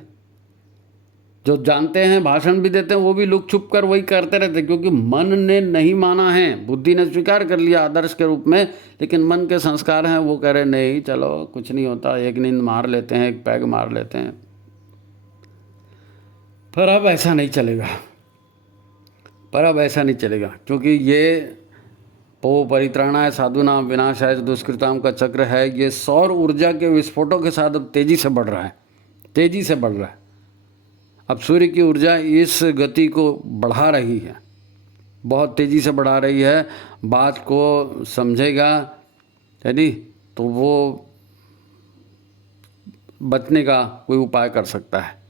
जो जानते हैं भाषण भी देते हैं, वो भी लुक छुप कर वही करते रहते हैं, क्योंकि मन ने नहीं माना है। बुद्धि ने स्वीकार कर लिया आदर्श के रूप में, लेकिन मन के संस्कार हैं, वो कह रहे नहीं चलो कुछ नहीं होता, एक नींद मार लेते हैं, एक पैग मार लेते हैं। पर अब ऐसा नहीं चलेगा, क्योंकि ये परित्राणाय साधूनाम विनाशाय दुष्कृताम का चक्र है। ये सौर ऊर्जा के विस्फोटों के साथ अब तेजी से बढ़ रहा है, अब सूर्य की ऊर्जा इस गति को बढ़ा रही है, बहुत तेज़ी से बढ़ा रही है। बात को समझेगा है नहीं तो वो बचने का कोई उपाय कर सकता है।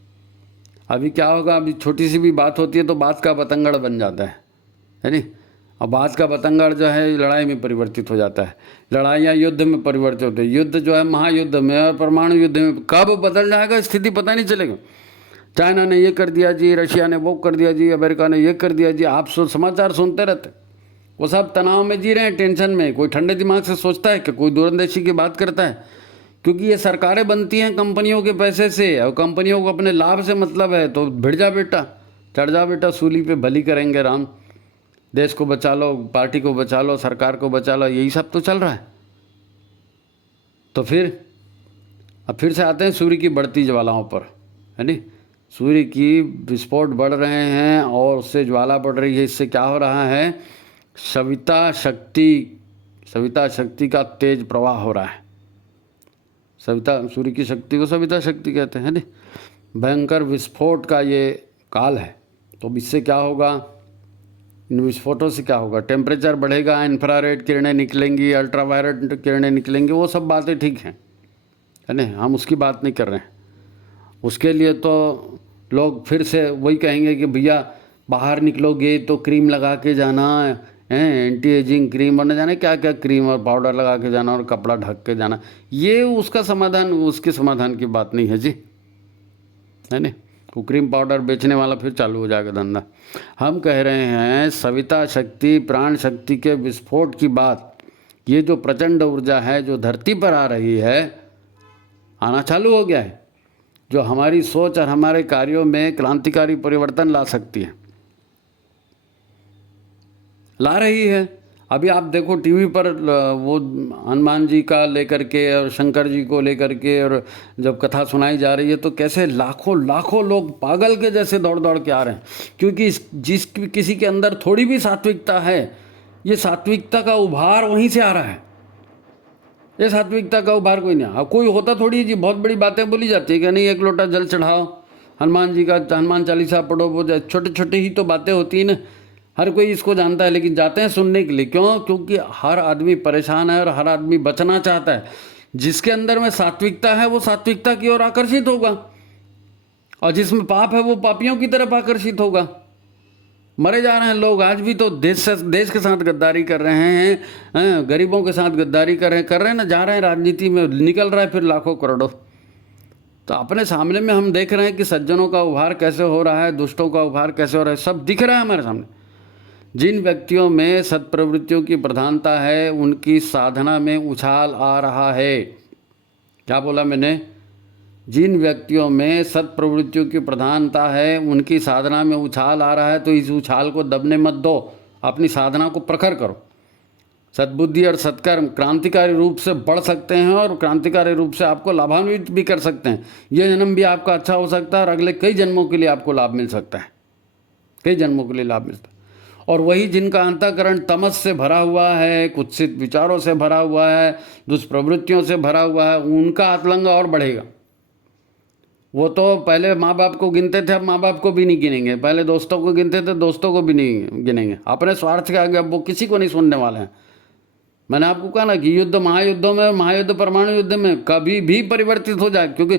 अभी क्या होगा, अभी छोटी सी भी बात होती है तो बात का बतंगड़ बन जाता है नहीं। अब बात का बतंगड़ जो है लड़ाई में परिवर्तित हो जाता है, लड़ाइयाँ युद्ध में परिवर्तित होती है, युद्ध जो है महायुद्ध में और परमाणु युद्ध में कब बदल जाएगा स्थिति पता नहीं चलेगा। चाइना ने ये कर दिया जी, रशिया ने वो कर दिया जी, अमेरिका ने ये कर दिया जी, आप समाचार सुनते रहते। वो सब तनाव में जी रहे हैं, टेंशन में। कोई ठंडे दिमाग से सोचता है कि कोई दूरंदेशी की बात करता है? क्योंकि ये सरकारें बनती हैं कंपनियों के पैसे से, और कंपनियों को अपने लाभ से मतलब है। तो भिड़ जा बेटा, चढ़ जा बेटा सूली पे, भली करेंगे राम। देश को बचा लो, पार्टी को बचा लो, सरकार को बचा लो, यही सब तो चल रहा है। तो फिर अब फिर से आते हैं सूर्य की बढ़ती ज्वालाओं पर, है नहीं। सूर्य की विस्फोट बढ़ रहे हैं और उससे ज्वाला बढ़ रही है। इससे क्या हो रहा है, सविता शक्ति का तेज प्रवाह हो रहा है। सूर्य की शक्ति को सविता शक्ति कहते हैं ना। भयंकर विस्फोट का ये काल है। तो इससे क्या होगा, इन विस्फोटों से क्या होगा, टेम्परेचर बढ़ेगा, इंफ्रारेड किरणें निकलेंगी, अल्ट्रावायलेट किरणें निकलेंगी, वो सब बातें ठीक हैं, है ना, हम उसकी बात नहीं कर रहे हैं। उसके लिए तो लोग फिर से वही कहेंगे कि भैया बाहर निकलोगे तो क्रीम लगा के जाना है, एंटी एजिंग क्रीम और न जाने क्या क्या क्रीम और पाउडर लगा के जाना और कपड़ा ढक के जाना। ये उसका समाधान, उसके समाधान की बात नहीं है जी, है ना। वो क्रीम पाउडर बेचने वाला फिर चालू हो जाएगा धंधा। हम कह रहे हैं सविता शक्ति, प्राण शक्ति के विस्फोट की बात, ये जो प्रचंड ऊर्जा है जो धरती पर आ रही है, आना चालू हो गया है, जो हमारी सोच और हमारे कार्यों में क्रांतिकारी परिवर्तन ला सकती है, ला रही है। अभी आप देखो टीवी पर वो हनुमान जी का लेकर के और शंकर जी को लेकर के और जब कथा सुनाई जा रही है तो कैसे लाखों लाखों लोग पागल के जैसे दौड़ दौड़ के आ रहे हैं, क्योंकि किसी के अंदर थोड़ी भी सात्विकता है, ये सात्विकता का उभार वहीं से आ रहा है। ये सात्विकता का उभार कोई नहीं, हाँ कोई होता थोड़ी जी, बहुत बड़ी बातें बोली जाती है कि नहीं एक लोटा जल चढ़ाओ, हनुमान जी का हनुमान चालीसा पढ़ो, वो छोटे छोटे ही तो बातें होती हैं ना, हर कोई इसको जानता है, लेकिन जाते हैं सुनने के लिए। क्यों? क्योंकि हर आदमी परेशान है और हर आदमी बचना चाहता है। जिसके अंदर में सात्विकता है वो सात्विकता की ओर आकर्षित होगा, और जिसमें पाप है वो पापियों की तरफ आकर्षित होगा। मरे जा रहे हैं लोग आज भी, तो देश के साथ गद्दारी कर रहे हैं, गरीबों के साथ गद्दारी कर रहे हैं ना, जा रहे हैं राजनीति में, निकल रहा है फिर लाखों करोड़ों। तो अपने सामने में हम देख रहे हैं कि सज्जनों का उभार कैसे हो रहा है, दुष्टों का उभार कैसे हो रहा है, सब दिख रहा है हमारे सामने। जिन व्यक्तियों में सत्प्रवृत्तियों की प्रधानता है उनकी साधना में उछाल आ रहा है। क्या बोला मैंने? जिन व्यक्तियों में सत्प्रवृत्तियों की प्रधानता है उनकी साधना में उछाल आ रहा है, तो इस उछाल को दबने मत दो, अपनी साधना को प्रखर करो। सद्बुद्धि और सत्कर्म क्रांतिकारी रूप से बढ़ सकते हैं और क्रांतिकारी रूप से आपको लाभान्वित भी कर सकते हैं। यह जन्म भी आपका अच्छा हो सकता है और अगले कई जन्मों के लिए आपको लाभ मिल सकता है, कई जन्मों के लिए लाभ मिलता है। और वही जिनका अंतःकरण तमस से भरा हुआ है, कुत्सित विचारों से भरा हुआ है, दुष्प्रवृत्तियों से भरा हुआ है, उनका आतंक और बढ़ेगा। वो तो पहले माँ बाप को गिनते थे, अब माँ बाप को भी नहीं गिनेंगे। पहले दोस्तों को गिनते थे, दोस्तों को भी नहीं गिनेंगे। अपने स्वार्थ के आगे अब वो किसी को नहीं सुनने वाले हैं। मैंने आपको कहा ना कि युद्ध महायुद्धों में, महायुद्ध परमाणु युद्ध में कभी भी परिवर्तित हो जाए, क्योंकि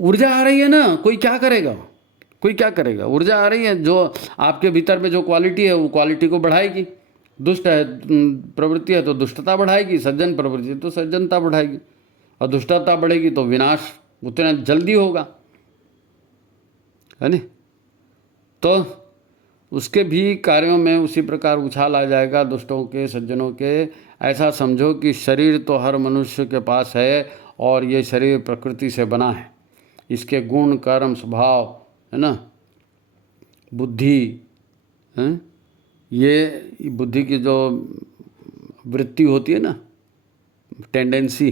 ऊर्जा आ रही है ना, कोई क्या करेगा, कोई क्या करेगा। ऊर्जा आ रही है, जो आपके भीतर में जो क्वालिटी है वो क्वालिटी को बढ़ाएगी। दुष्ट है प्रवृत्ति है तो दुष्टता बढ़ाएगी, सज्जन प्रवृत्ति है तो सज्जनता बढ़ाएगी, और दुष्टता बढ़ेगी तो विनाश उतना जल्दी होगा, है नहीं। तो उसके भी कार्यों में उसी प्रकार उछाल आ जाएगा, दुष्टों के सज्जनों के। ऐसा समझो कि शरीर तो हर मनुष्य के पास है और ये शरीर प्रकृति से बना है। इसके गुण कर्म स्वभाव, है ना, बुद्धि, है, ये बुद्धि की जो वृत्ति होती है ना, टेंडेंसी,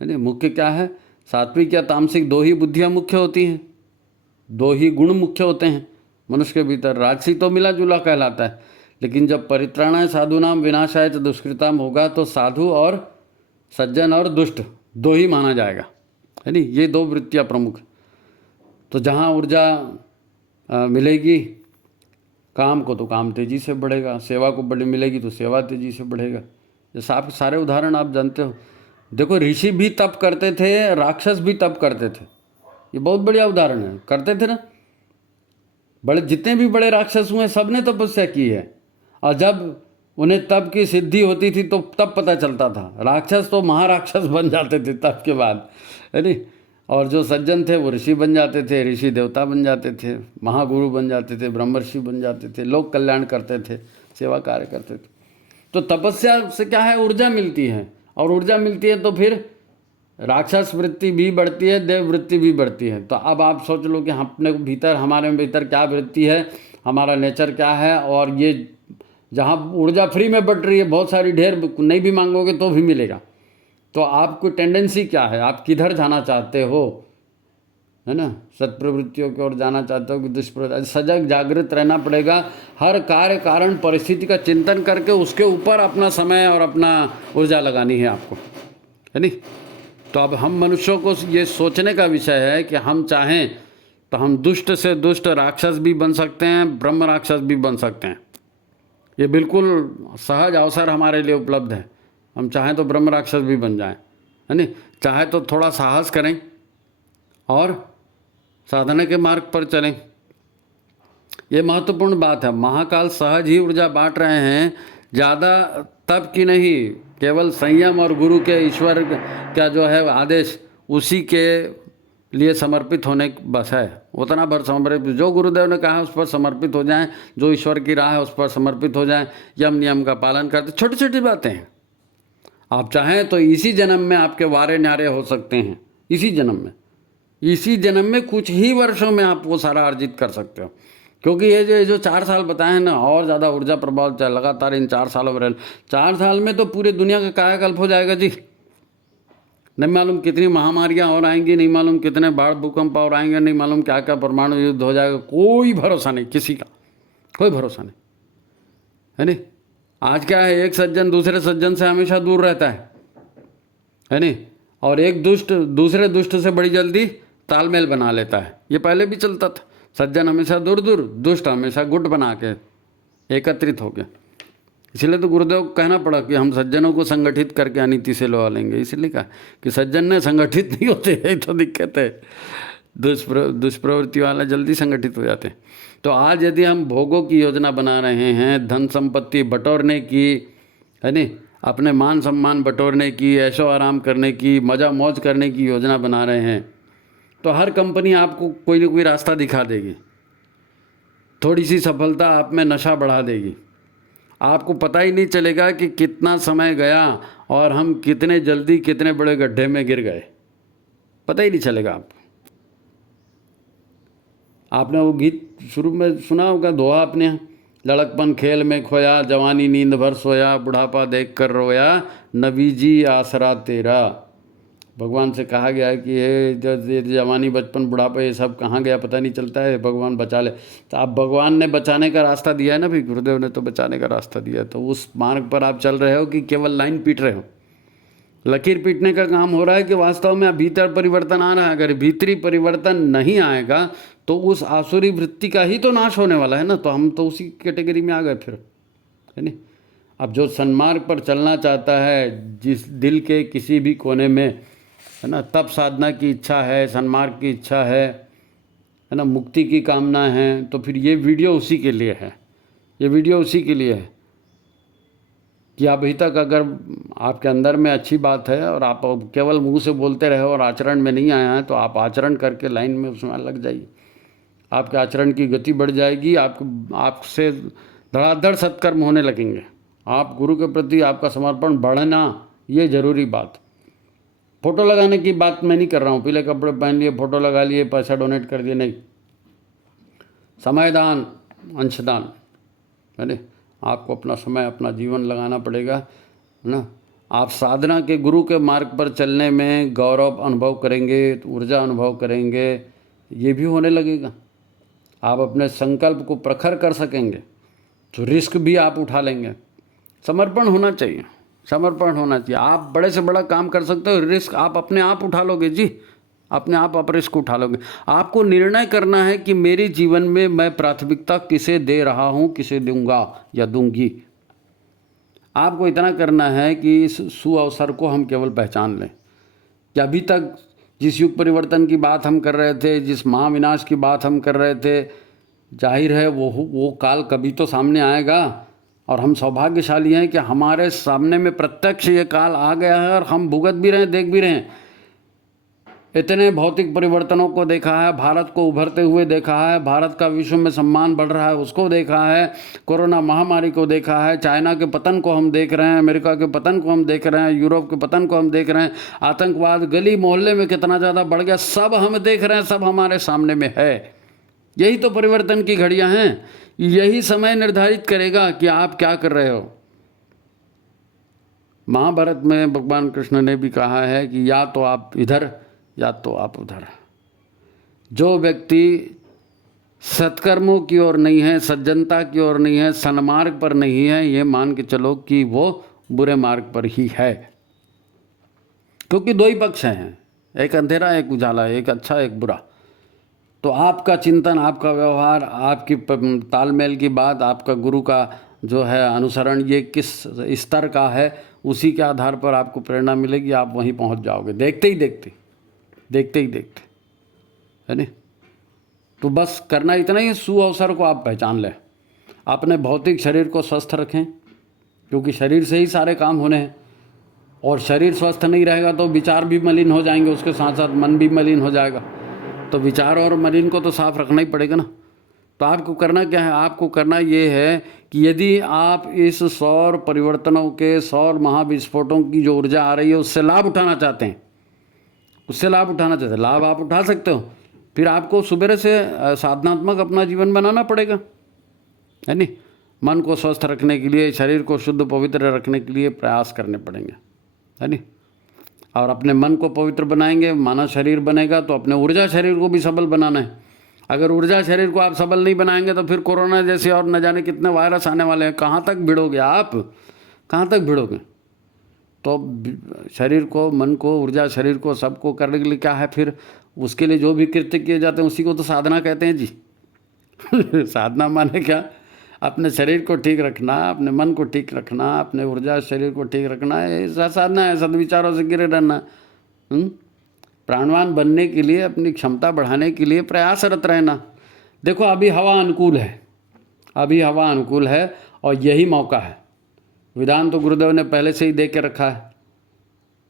है ना, मुख्य क्या है, सात्विक या तामसिक दो ही बुद्धियाँ मुख्य होती हैं, दो ही गुण मुख्य होते हैं मनुष्य के भीतर। राजसी तो मिला जुला कहलाता है, लेकिन जब परित्राणाय साधुनाम विनाशाय च दुष्कृताम होगा तो साधु और सज्जन और दुष्ट दो ही माना जाएगा, है नहीं। ये दो वृत्तियाँ प्रमुख। तो जहाँ ऊर्जा मिलेगी काम को तो काम तेज़ी से बढ़ेगा, सेवा को बड़ी मिलेगी तो सेवा तेज़ी से बढ़ेगा। जैसे आप सारे उदाहरण आप जानते हो। देखो ऋषि भी तप करते थे, राक्षस भी तप करते थे, ये बहुत बढ़िया उदाहरण है, करते थे ना। बड़े जितने भी बड़े राक्षस हुए सब ने तपस्या की है, और जब उन्हें तप की सिद्धि होती थी तो तब पता चलता था। राक्षस तो महाराक्षस बन जाते थे तप के बाद, है नहीं। और जो सज्जन थे वो ऋषि बन जाते थे, ऋषि देवता बन जाते थे, महागुरु बन जाते थे, ब्रह्मर्षि बन जाते थे, लोक कल्याण करते थे, सेवा कार्य करते थे। तो तपस्या से क्या है, ऊर्जा मिलती है, और ऊर्जा मिलती है तो फिर राक्षस वृत्ति भी बढ़ती है, देव वृत्ति भी बढ़ती है। तो अब आप सोच लो कि अपने भीतर, हमारे भीतर क्या वृत्ति है, हमारा नेचर क्या है। और ये जहाँ ऊर्जा फ्री में बढ़ रही है, बहुत सारी ढेर नहीं भी मांगोगे तो भी मिलेगा। तो आपकी टेंडेंसी क्या है, आप किधर जाना चाहते हो, है ना, सत्प्रवृत्तियों की ओर जाना चाहते हो कि दुष्प्रवृत्ति, सजग जागृत रहना पड़ेगा। हर कार्य कारण परिस्थिति का चिंतन करके उसके ऊपर अपना समय और अपना ऊर्जा लगानी है आपको, है नहीं। तो अब हम मनुष्यों को ये सोचने का विषय है कि हम चाहें तो हम दुष्ट से दुष्ट राक्षस भी बन सकते हैं, ब्रह्म राक्षस भी बन सकते हैं। ये बिल्कुल सहज अवसर हमारे लिए उपलब्ध है। हम चाहें तो ब्रह्म राक्षस भी बन जाएं, है नहीं। चाहे तो थोड़ा साहस करें और साधना के मार्ग पर चलें। ये महत्वपूर्ण बात है। महाकाल सहज ही ऊर्जा बांट रहे हैं, ज़्यादा तप की नहीं, केवल संयम और गुरु के ईश्वर का जो है आदेश उसी के लिए समर्पित होने बस है। उतना भर समर्पित, जो गुरुदेव ने कहा उस पर समर्पित हो जाएं, जो ईश्वर की राह है उस पर समर्पित हो जाएं, यम नियम का पालन करते। छोटी छोटी बातें हैं। आप चाहें तो इसी जन्म में आपके वारे न्यारे हो सकते हैं, इसी जन्म में कुछ ही वर्षों में आप वो सारा अर्जित कर सकते हो। क्योंकि ये जो 4 साल बताए हैं ना, और ज़्यादा ऊर्जा प्रभाव चाहे लगातार इन 4 सालों में 4 साल में तो पूरी दुनिया का कायाकल्प हो जाएगा जी। नहीं मालूम कितनी महामारियां और आएंगी, नहीं मालूम कितने बाढ़ भूकंप और आएंगे, नहीं मालूम क्या क्या परमाणु युद्ध हो जाएगा। कोई भरोसा नहीं किसी का, कोई भरोसा नहीं, है नहीं। आज क्या है, एक सज्जन दूसरे सज्जन से हमेशा दूर रहता है नहीं। और एक दुष्ट दूसरे दुष्ट से बड़ी जल्दी तालमेल बना लेता है। ये पहले भी चलता था, सज्जन हमेशा दूर दूर, दुष्ट हमेशा गुट बना के एकत्रित हो गया। इसलिए तो गुरुदेव को कहना पड़ा कि हम सज्जनों को संगठित करके अनीति से लौटा लेंगे। इसलिए कहा कि सज्जन ने संगठित नहीं होते, यही तो दिक्कत है। दुष्प्रवृत्ति वाला जल्दी संगठित हो जाते हैं। तो आज यदि हम भोगों की योजना बना रहे हैं, धन संपत्ति बटोरने की, है नहीं, अपने मान सम्मान बटोरने की, ऐशो आराम करने की, मज़ा मौज करने की योजना बना रहे हैं, तो हर कंपनी आपको कोई ना कोई रास्ता दिखा देगी। थोड़ी सी सफलता आप में नशा बढ़ा देगी। आपको पता ही नहीं चलेगा कि कितना समय गया और हम कितने जल्दी कितने बड़े गड्ढे में गिर गए, पता ही नहीं चलेगा आपको। आपने वो गीत शुरू में सुना होगा, दोहा अपने यहाँ, लड़कपन खेल में खोया, जवानी नींद भर सोया, बुढ़ापा देख कर रोया, नबी जी आसरा तेरा। भगवान से कहा गया है कि ये जवानी बचपन बुढ़ापा ये सब कहाँ गया पता नहीं चलता है, भगवान बचा ले। तो आप भगवान ने बचाने का रास्ता दिया है ना, भी गुरुदेव ने तो बचाने का रास्ता दिया है। तो उस मार्ग पर आप चल रहे हो कि केवल लाइन पीट रहे हो? लकीर पीटने का काम हो रहा है कि वास्तव में भीतर परिवर्तन आ रहा है। अगर भीतरी परिवर्तन नहीं आएगा तो उस आसुरी वृत्ति का ही तो नाश होने वाला है ना। तो हम तो उसी कैटेगरी में आ गए फिर, है नहीं। अब जो सन्मार्ग पर चलना चाहता है, जिस दिल के किसी भी कोने में, है ना, तप साधना की इच्छा है, सन्मार्ग की इच्छा है ना, मुक्ति की कामना है, तो फिर ये वीडियो उसी के लिए है। ये वीडियो उसी के लिए है कि आप अभी तक अगर आपके अंदर में अच्छी बात है और आप केवल मुंह से बोलते रहे और आचरण में नहीं आया है, तो आप आचरण करके लाइन में उसमें लग जाइए। आपके आचरण की गति बढ़ जाएगी, आपसे धड़ाधड़ सत्कर्म होने लगेंगे। आप गुरु के प्रति आपका समर्पण बढ़ना, ये ज़रूरी बात। फ़ोटो लगाने की बात मैं नहीं कर रहा हूँ, पीले कपड़े पहन लिए, फ़ोटो लगा लिए, पैसा डोनेट कर दिए, नहीं। समयदान, अंशदान, है ना। आपको अपना समय, अपना जीवन लगाना पड़ेगा, है ना। आप साधना के गुरु के मार्ग पर चलने में गौरव अनुभव करेंगे, ऊर्जा अनुभव करेंगे, ये भी होने लगेगा। आप अपने संकल्प को प्रखर कर सकेंगे, तो रिस्क भी आप उठा लेंगे। समर्पण होना चाहिए, समर्पण होना चाहिए। आप बड़े से बड़ा काम कर सकते हो, रिस्क आप अपने आप उठा लोगे जी, अपने आप रिस्क उठा लोगे। आपको निर्णय करना है कि मेरे जीवन में मैं प्राथमिकता किसे दे रहा हूँ, किसे दूंगा या दूंगी। आपको इतना करना है कि इस सुअवसर को हम केवल पहचान लें कि अभी तक जिस युग परिवर्तन की बात हम कर रहे थे, जिस महाविनाश की बात हम कर रहे थे, जाहिर है वो काल कभी तो सामने आएगा। और हम सौभाग्यशाली हैं कि हमारे सामने में प्रत्यक्ष ये काल आ गया है और हम भुगत भी रहे हैं, देख भी रहे हैं। इतने भौतिक परिवर्तनों को देखा है, भारत को उभरते हुए देखा है, भारत का विश्व में सम्मान बढ़ रहा है उसको देखा है, कोरोना महामारी को देखा है, चाइना के पतन को हम देख रहे हैं, अमेरिका के पतन को हम देख रहे हैं, यूरोप के पतन को हम देख रहे हैं, आतंकवाद गली मोहल्ले में कितना ज़्यादा बढ़ गया, सब हम देख रहे हैं, सब हमारे सामने में है। यही तो परिवर्तन की घड़ियाँ हैं। यही समय निर्धारित करेगा कि आप क्या कर रहे हो। महाभारत में भगवान कृष्ण ने भी कहा है कि या तो आप इधर या तो आप उधर, जो व्यक्ति सत्कर्मों की ओर नहीं है, सज्जनता की ओर नहीं है, सन्मार्ग पर नहीं है, ये मान के चलो कि वो बुरे मार्ग पर ही है। क्योंकि दो ही पक्ष हैं, एक अंधेरा एक उजाला, एक अच्छा एक बुरा। तो आपका चिंतन, आपका व्यवहार, आपकी तालमेल की बात, आपका गुरु का जो है अनुसरण, ये किस स्तर का है, उसी के आधार पर आपको प्रेरणा मिलेगी, आप वहीं पहुंच जाओगे देखते ही देखते, देखते ही देखते, है नहीं। तो बस करना इतना ही, सुअवसर को आप पहचान लें, अपने भौतिक शरीर को स्वस्थ रखें, क्योंकि शरीर से ही सारे काम होने हैं। और शरीर स्वस्थ नहीं रहेगा तो विचार भी मलिन हो जाएंगे, उसके साथ साथ मन भी मलिन हो जाएगा। तो विचार और मलिन को तो साफ रखना ही पड़ेगा ना। तो आपको करना क्या है, आपको करना ये है कि यदि आप इस सौर परिवर्तनों के, सौर महाविस्फोटों की जो ऊर्जा आ रही है उससे लाभ उठाना चाहते हैं, उससे लाभ उठाना चाहते हैं, लाभ आप उठा सकते हो, फिर आपको सुबह से साधनात्मक अपना जीवन बनाना पड़ेगा, है नहीं। मन को स्वस्थ रखने के लिए, शरीर को शुद्ध पवित्र रखने के लिए प्रयास करने पड़ेंगे, है नहीं। और अपने मन को पवित्र बनाएंगे, मानव शरीर बनेगा, तो अपने ऊर्जा शरीर को भी सबल बनाना है। अगर ऊर्जा शरीर को आप सबल नहीं बनाएंगे तो फिर कोरोना जैसे और न जाने कितने वायरस आने वाले हैं, कहाँ तक भिड़ोगे आप, कहाँ तक भिड़ोगे। तो शरीर को, मन को, ऊर्जा शरीर को, सबको करने के लिए क्या है, फिर उसके लिए जो भी कृत्य किए जाते हैं उसी को तो साधना कहते हैं जी। साधना माने क्या, अपने शरीर को ठीक रखना, अपने मन को ठीक रखना, अपने ऊर्जा शरीर को ठीक रखना, ऐसा साधना है। सद्विचारों से घिरे रहना, प्राणवान बनने के लिए, अपनी क्षमता बढ़ाने के लिए प्रयासरत रहना। देखो अभी हवा अनुकूल है, अभी हवा अनुकूल है और यही मौका है। विधान तो गुरुदेव ने पहले से ही दे के रखा है,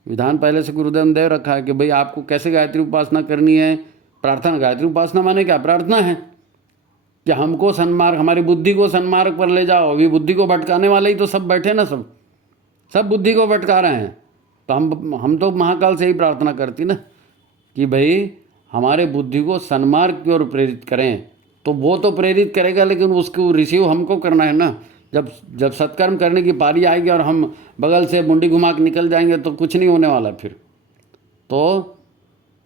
विधान पहले से गुरुदेव ने दे रखा है कि भाई आपको कैसे गायत्री उपासना करनी है। प्रार्थना, गायत्री उपासना माने क्या, प्रार्थना है कि हमको सन्मार्ग, हमारी बुद्धि को सन्मार्ग पर ले जाओ। अभी बुद्धि को भटकाने वाले ही तो सब बैठे ना, सब बुद्धि को भटका रहे हैं। तो हम तो महाकाल से ही प्रार्थना करती ना कि भाई हमारे बुद्धि को सन्मार्ग की ओर प्रेरित करें। तो वो तो प्रेरित करेगा, लेकिन उसको रिसीव हमको करना है ना। जब सत्कर्म करने की पारी आएगी और हम बगल से मुंडी घुमा के निकल जाएंगे तो कुछ नहीं होने वाला फिर। तो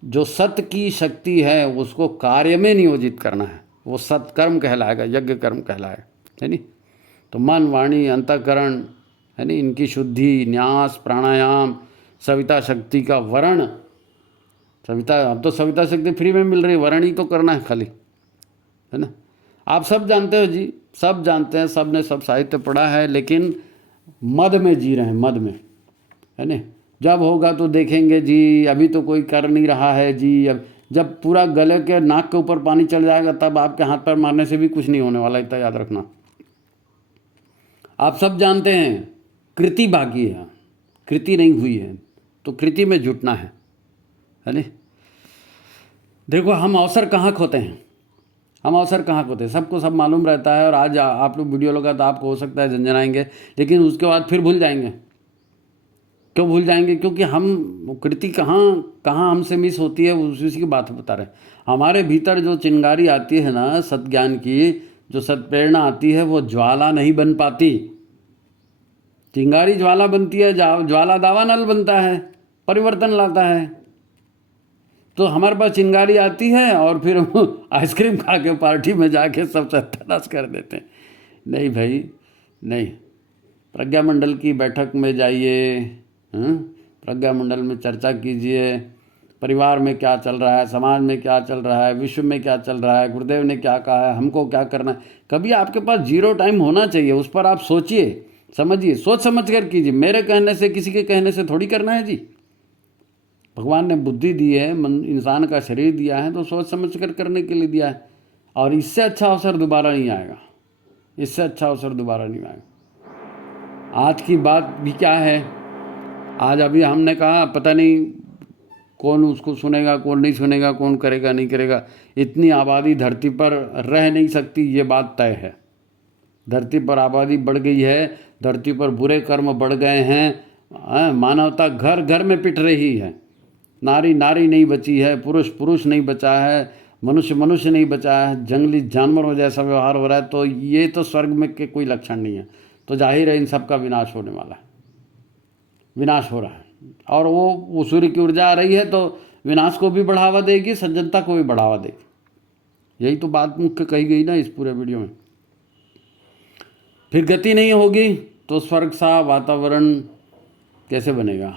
जो सत्य की शक्ति है उसको कार्य में नियोजित करना है, वो सत्कर्म कहलाएगा, यज्ञ कर्म कहलाएगा, है नहीं। तो मन, वाणी, अंतःकरण, है नहीं, इनकी शुद्धि, न्यास, प्राणायाम, सविता शक्ति का वर्ण, सविता, अब तो सविता शक्ति फ्री में मिल रही, वर्ण ही तो करना है खाली, है ना। आप सब जानते हो जी, सब जानते हैं, सब ने सब साहित्य पढ़ा है, लेकिन मद में जी रहे हैं, मद में, है ना। जब होगा तो देखेंगे जी, अभी तो कोई कर नहीं रहा है जी। अब जब पूरा गले के, नाक के ऊपर पानी चल जाएगा तब आपके हाथ पैर मारने से भी कुछ नहीं होने वाला, इतना याद रखना। आप सब जानते हैं कृति बाकी है, कृति नहीं हुई है, तो कृति में जुटना है नहीं। देखो हम अवसर कहाँ खोते हैं, हम अवसर कहाँ खोते हैं, सबको सब मालूम रहता है। और आज आप लोग वीडियो लगा तो आपको हो सकता है झंझनाएंगे, लेकिन उसके बाद फिर भूल जाएंगे। क्यों भूल जाएंगे, क्योंकि हम कृति कहाँ हमसे मिस होती है, उसी की बात बता रहे हैं। हमारे भीतर जो चिंगारी आती है ना सत्ज्ञान की, जो सत्प्रेरणा आती है, वो ज्वाला नहीं बन पाती। चिंगारी ज्वाला बनती है, ज्वाला दावानल बनता है, परिवर्तन लाता है। तो हमारे पास चिंगारी आती है और फिर आइसक्रीम खा के पार्टी में जाके सब सत्यानाश कर देते हैं। नहीं भाई नहीं, प्रज्ञा मंडल की बैठक में जाइए, प्रज्ञा मंडल में चर्चा कीजिए, परिवार में क्या चल रहा है, समाज में क्या चल रहा है, विश्व में क्या चल रहा है, गुरुदेव ने क्या कहा है, हमको क्या करना है। कभी आपके पास जीरो टाइम होना चाहिए, उस पर आप सोचिए, समझिए, सोच समझ कर कीजिए। मेरे कहने से, किसी के कहने से थोड़ी करना है जी। भगवान ने बुद्धि दी है, मन, इंसान का शरीर दिया है, तो सोच समझ कर करने के लिए दिया है। और इससे अच्छा अवसर दोबारा नहीं आएगा, इससे अच्छा अवसर दोबारा नहीं आएगा। आज की बात भी क्या है, आज अभी हमने कहा, पता नहीं कौन उसको सुनेगा, कौन नहीं सुनेगा, कौन करेगा नहीं करेगा। इतनी आबादी धरती पर रह नहीं सकती, ये बात तय है। धरती पर आबादी बढ़ गई है, धरती पर बुरे कर्म बढ़ गए हैं, मानवता घर घर में पिट रही है। नारी नारी नहीं बची है, पुरुष पुरुष नहीं बचा है, मनुष्य मनुष्य नहीं बचा है, जंगली जानवरों जैसा व्यवहार हो रहा है। तो ये तो स्वर्ग में के कोई लक्षण नहीं है। तो जाहिर है इन सब का विनाश होने वाला है, विनाश हो रहा है। और वो सूर्य की ऊर्जा आ रही है तो विनाश को भी बढ़ावा देगी, सज्जनता को भी बढ़ावा देगी। यही तो बात मुख्य कही गई ना इस पूरे वीडियो में। फिर गति नहीं होगी तो स्वर्ग सा वातावरण कैसे बनेगा?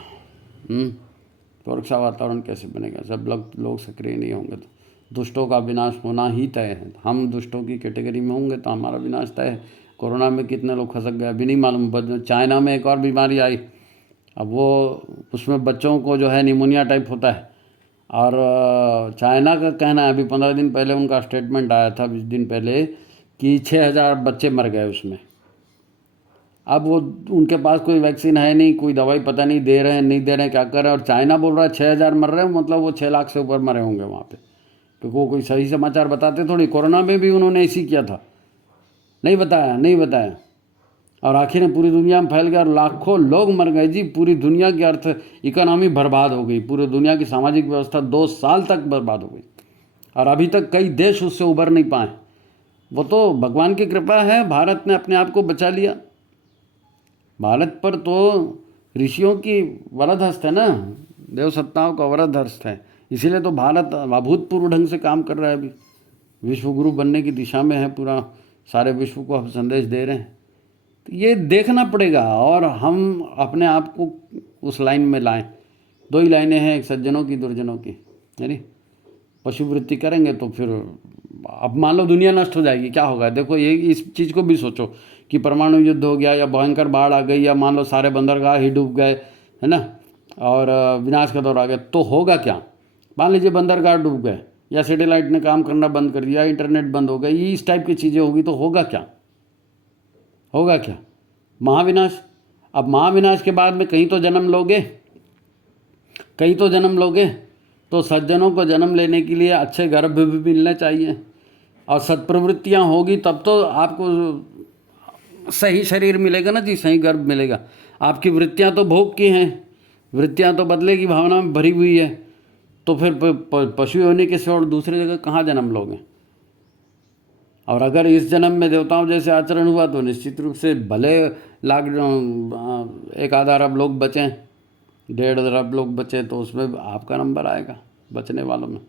स्वर्ग सा वातावरण कैसे बनेगा? जब लोग सक्रिय नहीं होंगे तो दुष्टों का विनाश होना ही तय है। हम दुष्टों की कैटेगरी में होंगे तो हमारा विनाश तय है। कोरोना में कितने लोग खसक गए अभी नहीं मालूम। चाइना में एक और बीमारी आई, अब वो उसमें बच्चों को जो है निमोनिया टाइप होता है, और चाइना का कहना है, अभी 15 दिन पहले उनका स्टेटमेंट आया था, 20 दिन पहले, कि 6000 बच्चे मर गए उसमें। अब वो उनके पास कोई वैक्सीन है नहीं, कोई दवाई पता नहीं दे रहे हैं नहीं दे रहे हैं, क्या कर रहे हैं। और चाइना बोल रहा है 6000 मर रहे हैं, मतलब वो 6 लाख से ऊपर मरे होंगे वहाँ पे, क्योंकि वो कोई सही समाचार बताते थोड़ी। कोरोना में भी उन्होंने ऐसी किया था, नहीं बताया और आखिर में पूरी दुनिया में फैल गया और लाखों लोग मर गए जी। पूरी दुनिया की अर्थ इकोनॉमी बर्बाद हो गई, पूरी दुनिया की सामाजिक व्यवस्था 2 साल तक बर्बाद हो गई, और अभी तक कई देश उससे उबर नहीं पाए। वो तो भगवान की कृपा है, भारत ने अपने आप को बचा लिया। भारत पर तो ऋषियों की वरद हस्त है ना, देव सत्ताओं का वरद हस्त है, इसीलिए तो भारत अभूतपूर्व ढंग से काम कर रहा है। अभी विश्व गुरु बनने की दिशा में है, पूरा सारे विश्व को हम संदेश दे रहे हैं। तो ये देखना पड़ेगा और हम अपने आप को उस लाइन में लाएं। 2 ही लाइनें हैं, एक सज्जनों की, दुर्जनों की, यानी पशुवृत्ति करेंगे तो फिर अब मान लो दुनिया नष्ट हो जाएगी, क्या होगा? देखो ये इस चीज़ को भी सोचो कि परमाणु युद्ध हो गया या भयंकर बाढ़ आ गई या मान लो सारे बंदरगाह ही डूब गए, है ना, और विनाश का दौर आ गया, तो होगा क्या? मान लीजिए बंदरगाह डूब गए या सैटेलाइट ने काम करना बंद कर दिया, इंटरनेट बंद हो गया, ये इस टाइप की चीज़ें होगी तो होगा क्या? महाविनाश। अब महाविनाश के बाद में कहीं तो जन्म लोगे, तो सज्जनों को जन्म लेने के लिए अच्छे गर्भ भी मिलने चाहिए, और सत्प्रवृत्तियाँ होगी तब तो आपको सही शरीर मिलेगा ना जी, सही गर्भ मिलेगा। आपकी वृत्तियाँ तो भोग की हैं, वृत्तियाँ तो बदले की भावना में भरी हुई है, तो फिर पशु होने के सिवा और दूसरी जगह कहाँ जन्म लोगे? और अगर इस जन्म में देवताओं जैसे आचरण हुआ तो निश्चित रूप से भले 1 अरब लोग बचें, 1.5 अरब लोग बचें, तो उसमें आपका नंबर आएगा बचने वालों में।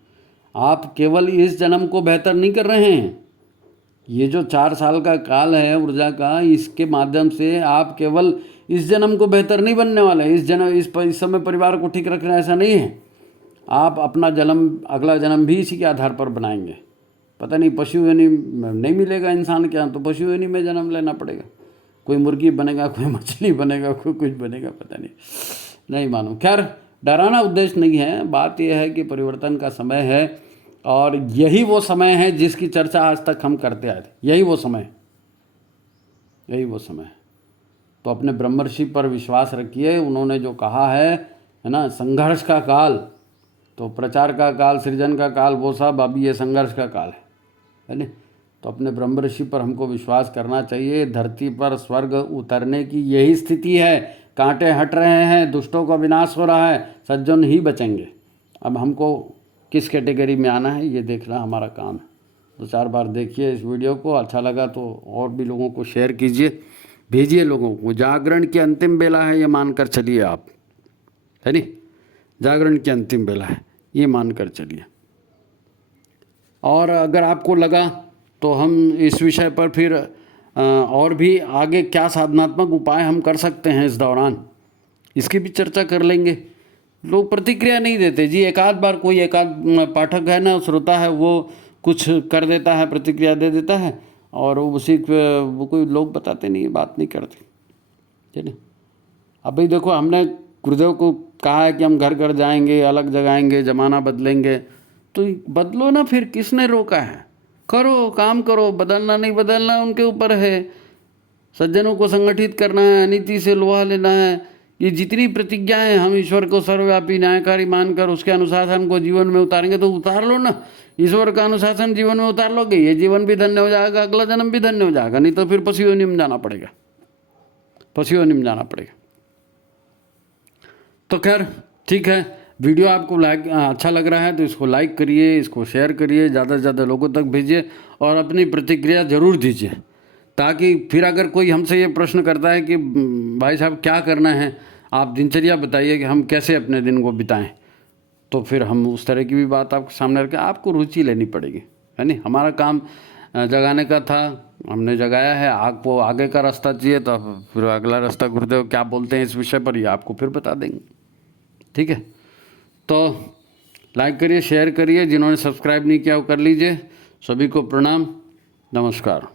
आप केवल इस जन्म को बेहतर नहीं कर रहे हैं। ये जो 4 साल का काल है ऊर्जा का, इसके माध्यम से आप केवल इस जन्म को बेहतर नहीं बनने वाले। इस समय परिवार को ठीक रखना ऐसा नहीं है। आप अपना अगला जन्म भी इसी के आधार पर बनाएंगे। पता नहीं पशु योनि नहीं मिलेगा इंसान के यहाँ, तो पशु योनि में जन्म लेना पड़ेगा। कोई मुर्गी बनेगा, कोई मछली बनेगा, कोई कुछ बनेगा, पता नहीं मालूम। खैर, डराना उद्देश्य नहीं है, बात यह है कि परिवर्तन का समय है, और यही वो समय है जिसकी चर्चा आज तक हम करते आए थे। यही वो समय है। तो अपने ब्रह्मर्षि पर विश्वास रखिए, उन्होंने जो कहा है ना, संघर्ष का काल, तो प्रचार का काल, सृजन का काल, वो सब अभी ये संघर्ष का काल है ना। तो अपने ब्रह्मर्षि पर हमको विश्वास करना चाहिए। धरती पर स्वर्ग उतरने की यही स्थिति है। कांटे हट रहे हैं, दुष्टों का विनाश हो रहा है, सज्जन ही बचेंगे। अब हमको किस कैटेगरी में आना है ये देखना हमारा काम है। 2-4 बार देखिए इस वीडियो को, अच्छा लगा तो और भी लोगों को शेयर कीजिए, भेजिए लोगों को। जागरण की अंतिम बेला है ये मानकर चलिए आप, है नी, जागरण की अंतिम बेला है ये मानकर चलिए। और अगर आपको लगा तो हम इस विषय पर फिर और भी आगे क्या साधनात्मक उपाय हम कर सकते हैं इस दौरान, इसकी भी चर्चा कर लेंगे। लोग प्रतिक्रिया नहीं देते जी, एकाध बार कोई एकाध पाठक है ना, श्रोता है, वो कुछ कर देता है, प्रतिक्रिया दे देता है, और वो कोई लोग बताते नहीं, बात नहीं करते, चलिए। अब भाई देखो, हमने गुरुदेव को कहा है कि हम घर घर जाएंगे, अलग जगाएंगे, ज़माना बदलेंगे, तो बदलो ना, फिर किसने रोका है? करो, काम करो, बदलना नहीं बदलना उनके ऊपर है। सज्जनों को संगठित करना है, नीति से लोहा लेना है, ये जितनी प्रतिज्ञाएं हम ईश्वर को सर्वव्यापी न्यायकारी मानकर उसके अनुशासन को जीवन में उतारेंगे, तो उतार लो ना। ईश्वर का अनुशासन जीवन में उतार लोगे, ये जीवन भी धन्य हो जाएगा, अगला जन्म भी धन्य हो जाएगा। नहीं तो फिर पशु योनि में जाना पड़ेगा, तो खैर ठीक है। वीडियो आपको अच्छा लग रहा है तो इसको लाइक करिए, इसको शेयर करिए, ज़्यादा से ज़्यादा लोगों तक भेजिए, और अपनी प्रतिक्रिया ज़रूर दीजिए, ताकि फिर अगर कोई हमसे ये प्रश्न करता है कि भाई साहब क्या करना है, आप दिनचर्या बताइए कि हम कैसे अपने दिन को बिताएं, तो फिर हम उस तरह की भी बात आपके सामने रखें। आपको रुचि लेनी पड़ेगी, है नहीं। हमारा काम जगाने का था, हमने जगाया है। आपको आगे का रास्ता चाहिए तो फिर अगला रास्ता गुरुदेव क्या बोलते हैं इस विषय पर, ये आपको फिर बता देंगे। ठीक है, तो लाइक करिए, शेयर करिए, जिन्होंने सब्सक्राइब नहीं किया वो कर लीजिए। सभी को प्रणाम, नमस्कार।